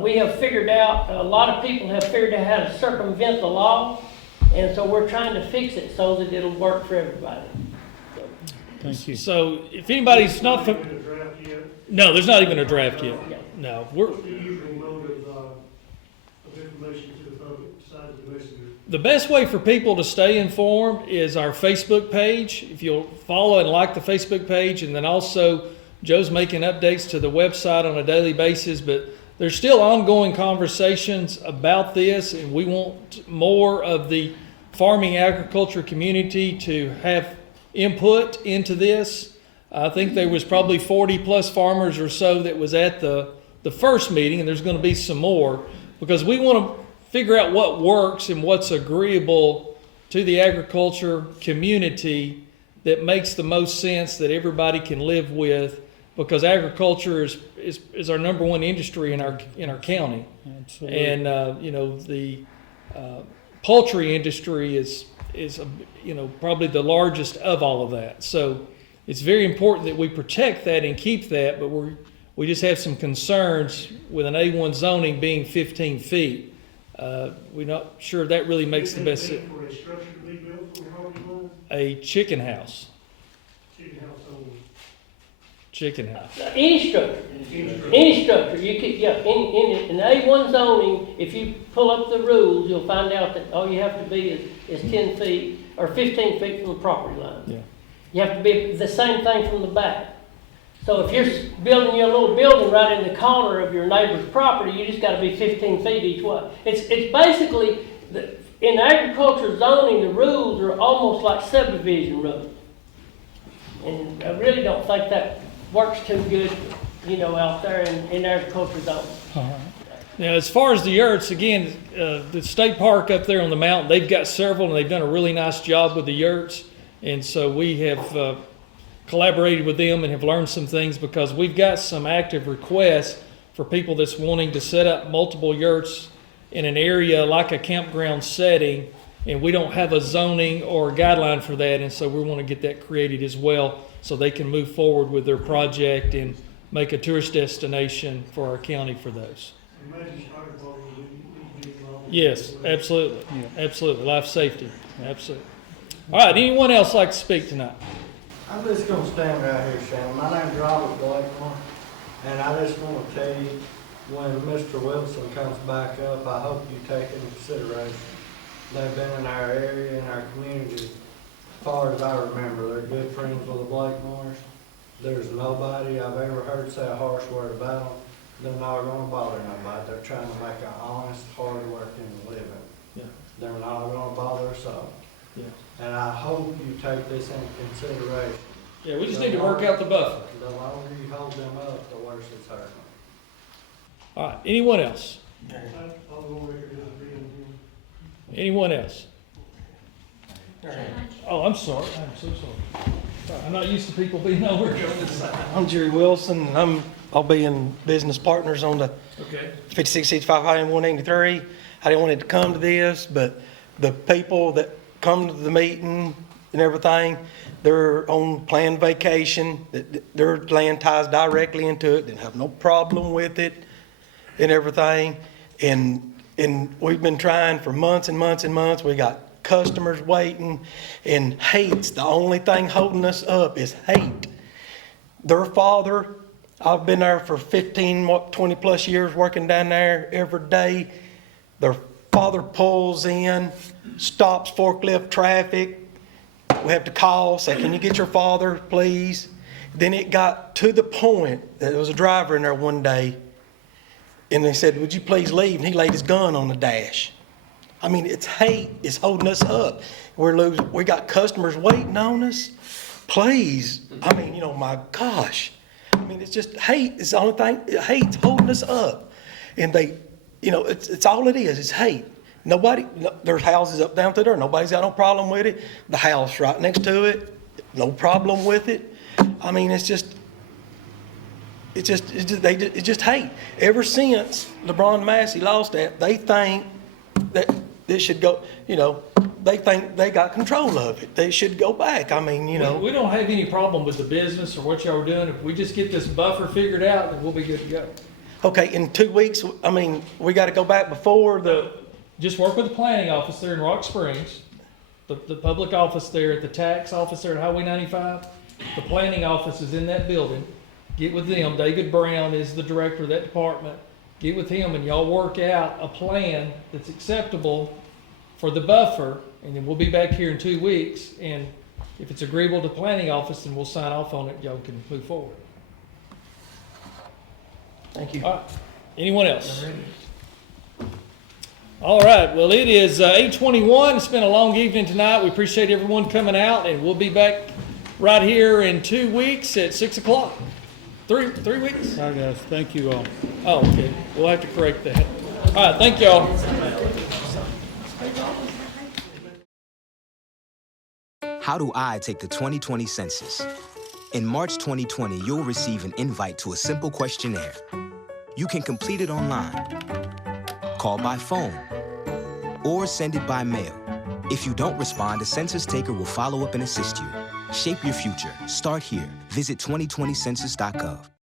We have figured out, a lot of people have figured out how to circumvent the law. And so we're trying to fix it so that it'll work for everybody. Thank you. So if anybody's not, no, there's not even a draft yet. No, What's the usual mode of information to the public besides the messenger? The best way for people to stay informed is our Facebook page. If you'll follow and like the Facebook page, and then also Joe's making updates to the website on a daily basis, but there's still ongoing conversations about this, and we want more of the farming agriculture community to have input into this. I think there was probably 40 plus farmers or so that was at the first meeting, and there's going to be some more, because we want to figure out what works and what's agreeable to the agriculture community that makes the most sense, that everybody can live with, because agriculture is our number one industry in our county. Absolutely. And the poultry industry is probably the largest of all of that. So it's very important that we protect that and keep that, but we just have some concerns with an A1 zoning being 15 feet. We're not sure that really makes the best sense. For a structure to be built for property line? A chicken house. Chicken house only. Chicken house. Any structure. Any structure. You could, in A1 zoning, if you pull up the rules, you'll find out that all you have to be is 10 feet or 15 feet from the property line. Yeah. You have to be the same thing from the back. So if you're building your little building right in the corner of your neighbor's property, you just got to be 15 feet each way. It's basically, in agriculture zoning, the rules are almost like subdivision rules. And I really don't think that works too good, out there in agriculture zoning. Now, as far as the yurts, again, the state park up there on the mountain, they've got several, and they've done a really nice job with the yurts. And so we have collaborated with them and have learned some things, because we've got some active requests for people that's wanting to set up multiple yurts in an area like a campground setting, and we don't have a zoning or a guideline for that, and so we want to get that created as well, so they can move forward with their project and make a tourist destination for our county for those. Yes, absolutely. Absolutely. Life safety. Absolutely. All right, anyone else like to speak tonight? I'm just going to stand right here, Shannon. My name's Robert Blakemore, and I just want to tell you, when Mr. Wilson comes back up, I hope you take into consideration They've been in our area, in our community, as far as I remember. They're good friends with the Blakemores. There's nobody I've ever heard say a harsh word about them. They're not gonna bother nobody. They're trying to make an honest, hard-working living. Yeah. They're not gonna bother us all. Yeah. And I hope you take this into consideration. Yeah, we just need to work out the buffer. The longer you hold them up, the worse it's hurting them. All right, anyone else? Anyone else? Oh, I'm sorry, I'm so sorry. I'm not used to people being over here on this side. I'm Jerry Wilson, and I'll be in business partners on the Okay. 5665 Highway 183. I didn't want it to come to this, but the people that come to the meeting and everything, they're on planned vacation. Their land ties directly into it. They have no problem with it and everything. And we've been trying for months and months and months. We got customers waiting, and hate's the only thing holding us up is hate. Their father, I've been there for 20 plus years working down there every day. Their father pulls in, stops forklift traffic. We have to call, say, can you get your father, please? Then it got to the point that there was a driver in there one day, and they said, would you please leave? And he laid his gun on the dash. I mean, it's hate is holding us up. We got customers waiting on us. Please. I mean, my gosh. I mean, it's just hate is the only thing. Hate's holding us up. And they, it's all it is. It's hate. There's houses up down through there. Nobody's got no problem with it. The house right next to it, no problem with it. I mean, it's just hate. Ever since LeBron Massey lost that, they think that this should go, they think they got control of it. They should go back. I mean, We don't have any problem with the business or what y'all are doing. If we just get this buffer figured out, then we'll be good to go. Okay, in 2 weeks, I mean, we got to go back before Just work with the planning office there in Rock Springs, the public office there, at the tax office there at Highway 95. The planning office is in that building. Get with them. David Brown is the director of that department. Get with him and y'all work out a plan that's acceptable for the buffer, and then we'll be back here in 2 weeks. And if it's agreeable to planning office, then we'll sign off on it. Y'all can move forward. Thank you. All right. Anyone else? All right. Well, it is 8:21. It's been a long evening tonight. We appreciate everyone coming out, and we'll be back right here in 2 weeks at 6 o'clock. Three weeks? All right, guys. Thank you all. Oh, okay. We'll have to correct that. All right. Thank y'all. How do I take the 2020 census? In March 2020, you'll receive an invite to a simple questionnaire. You can complete it online, call by phone, or send it by mail. If you don't respond, a census taker will follow up and assist you. Shape your future. Start here. Visit 2020census.gov.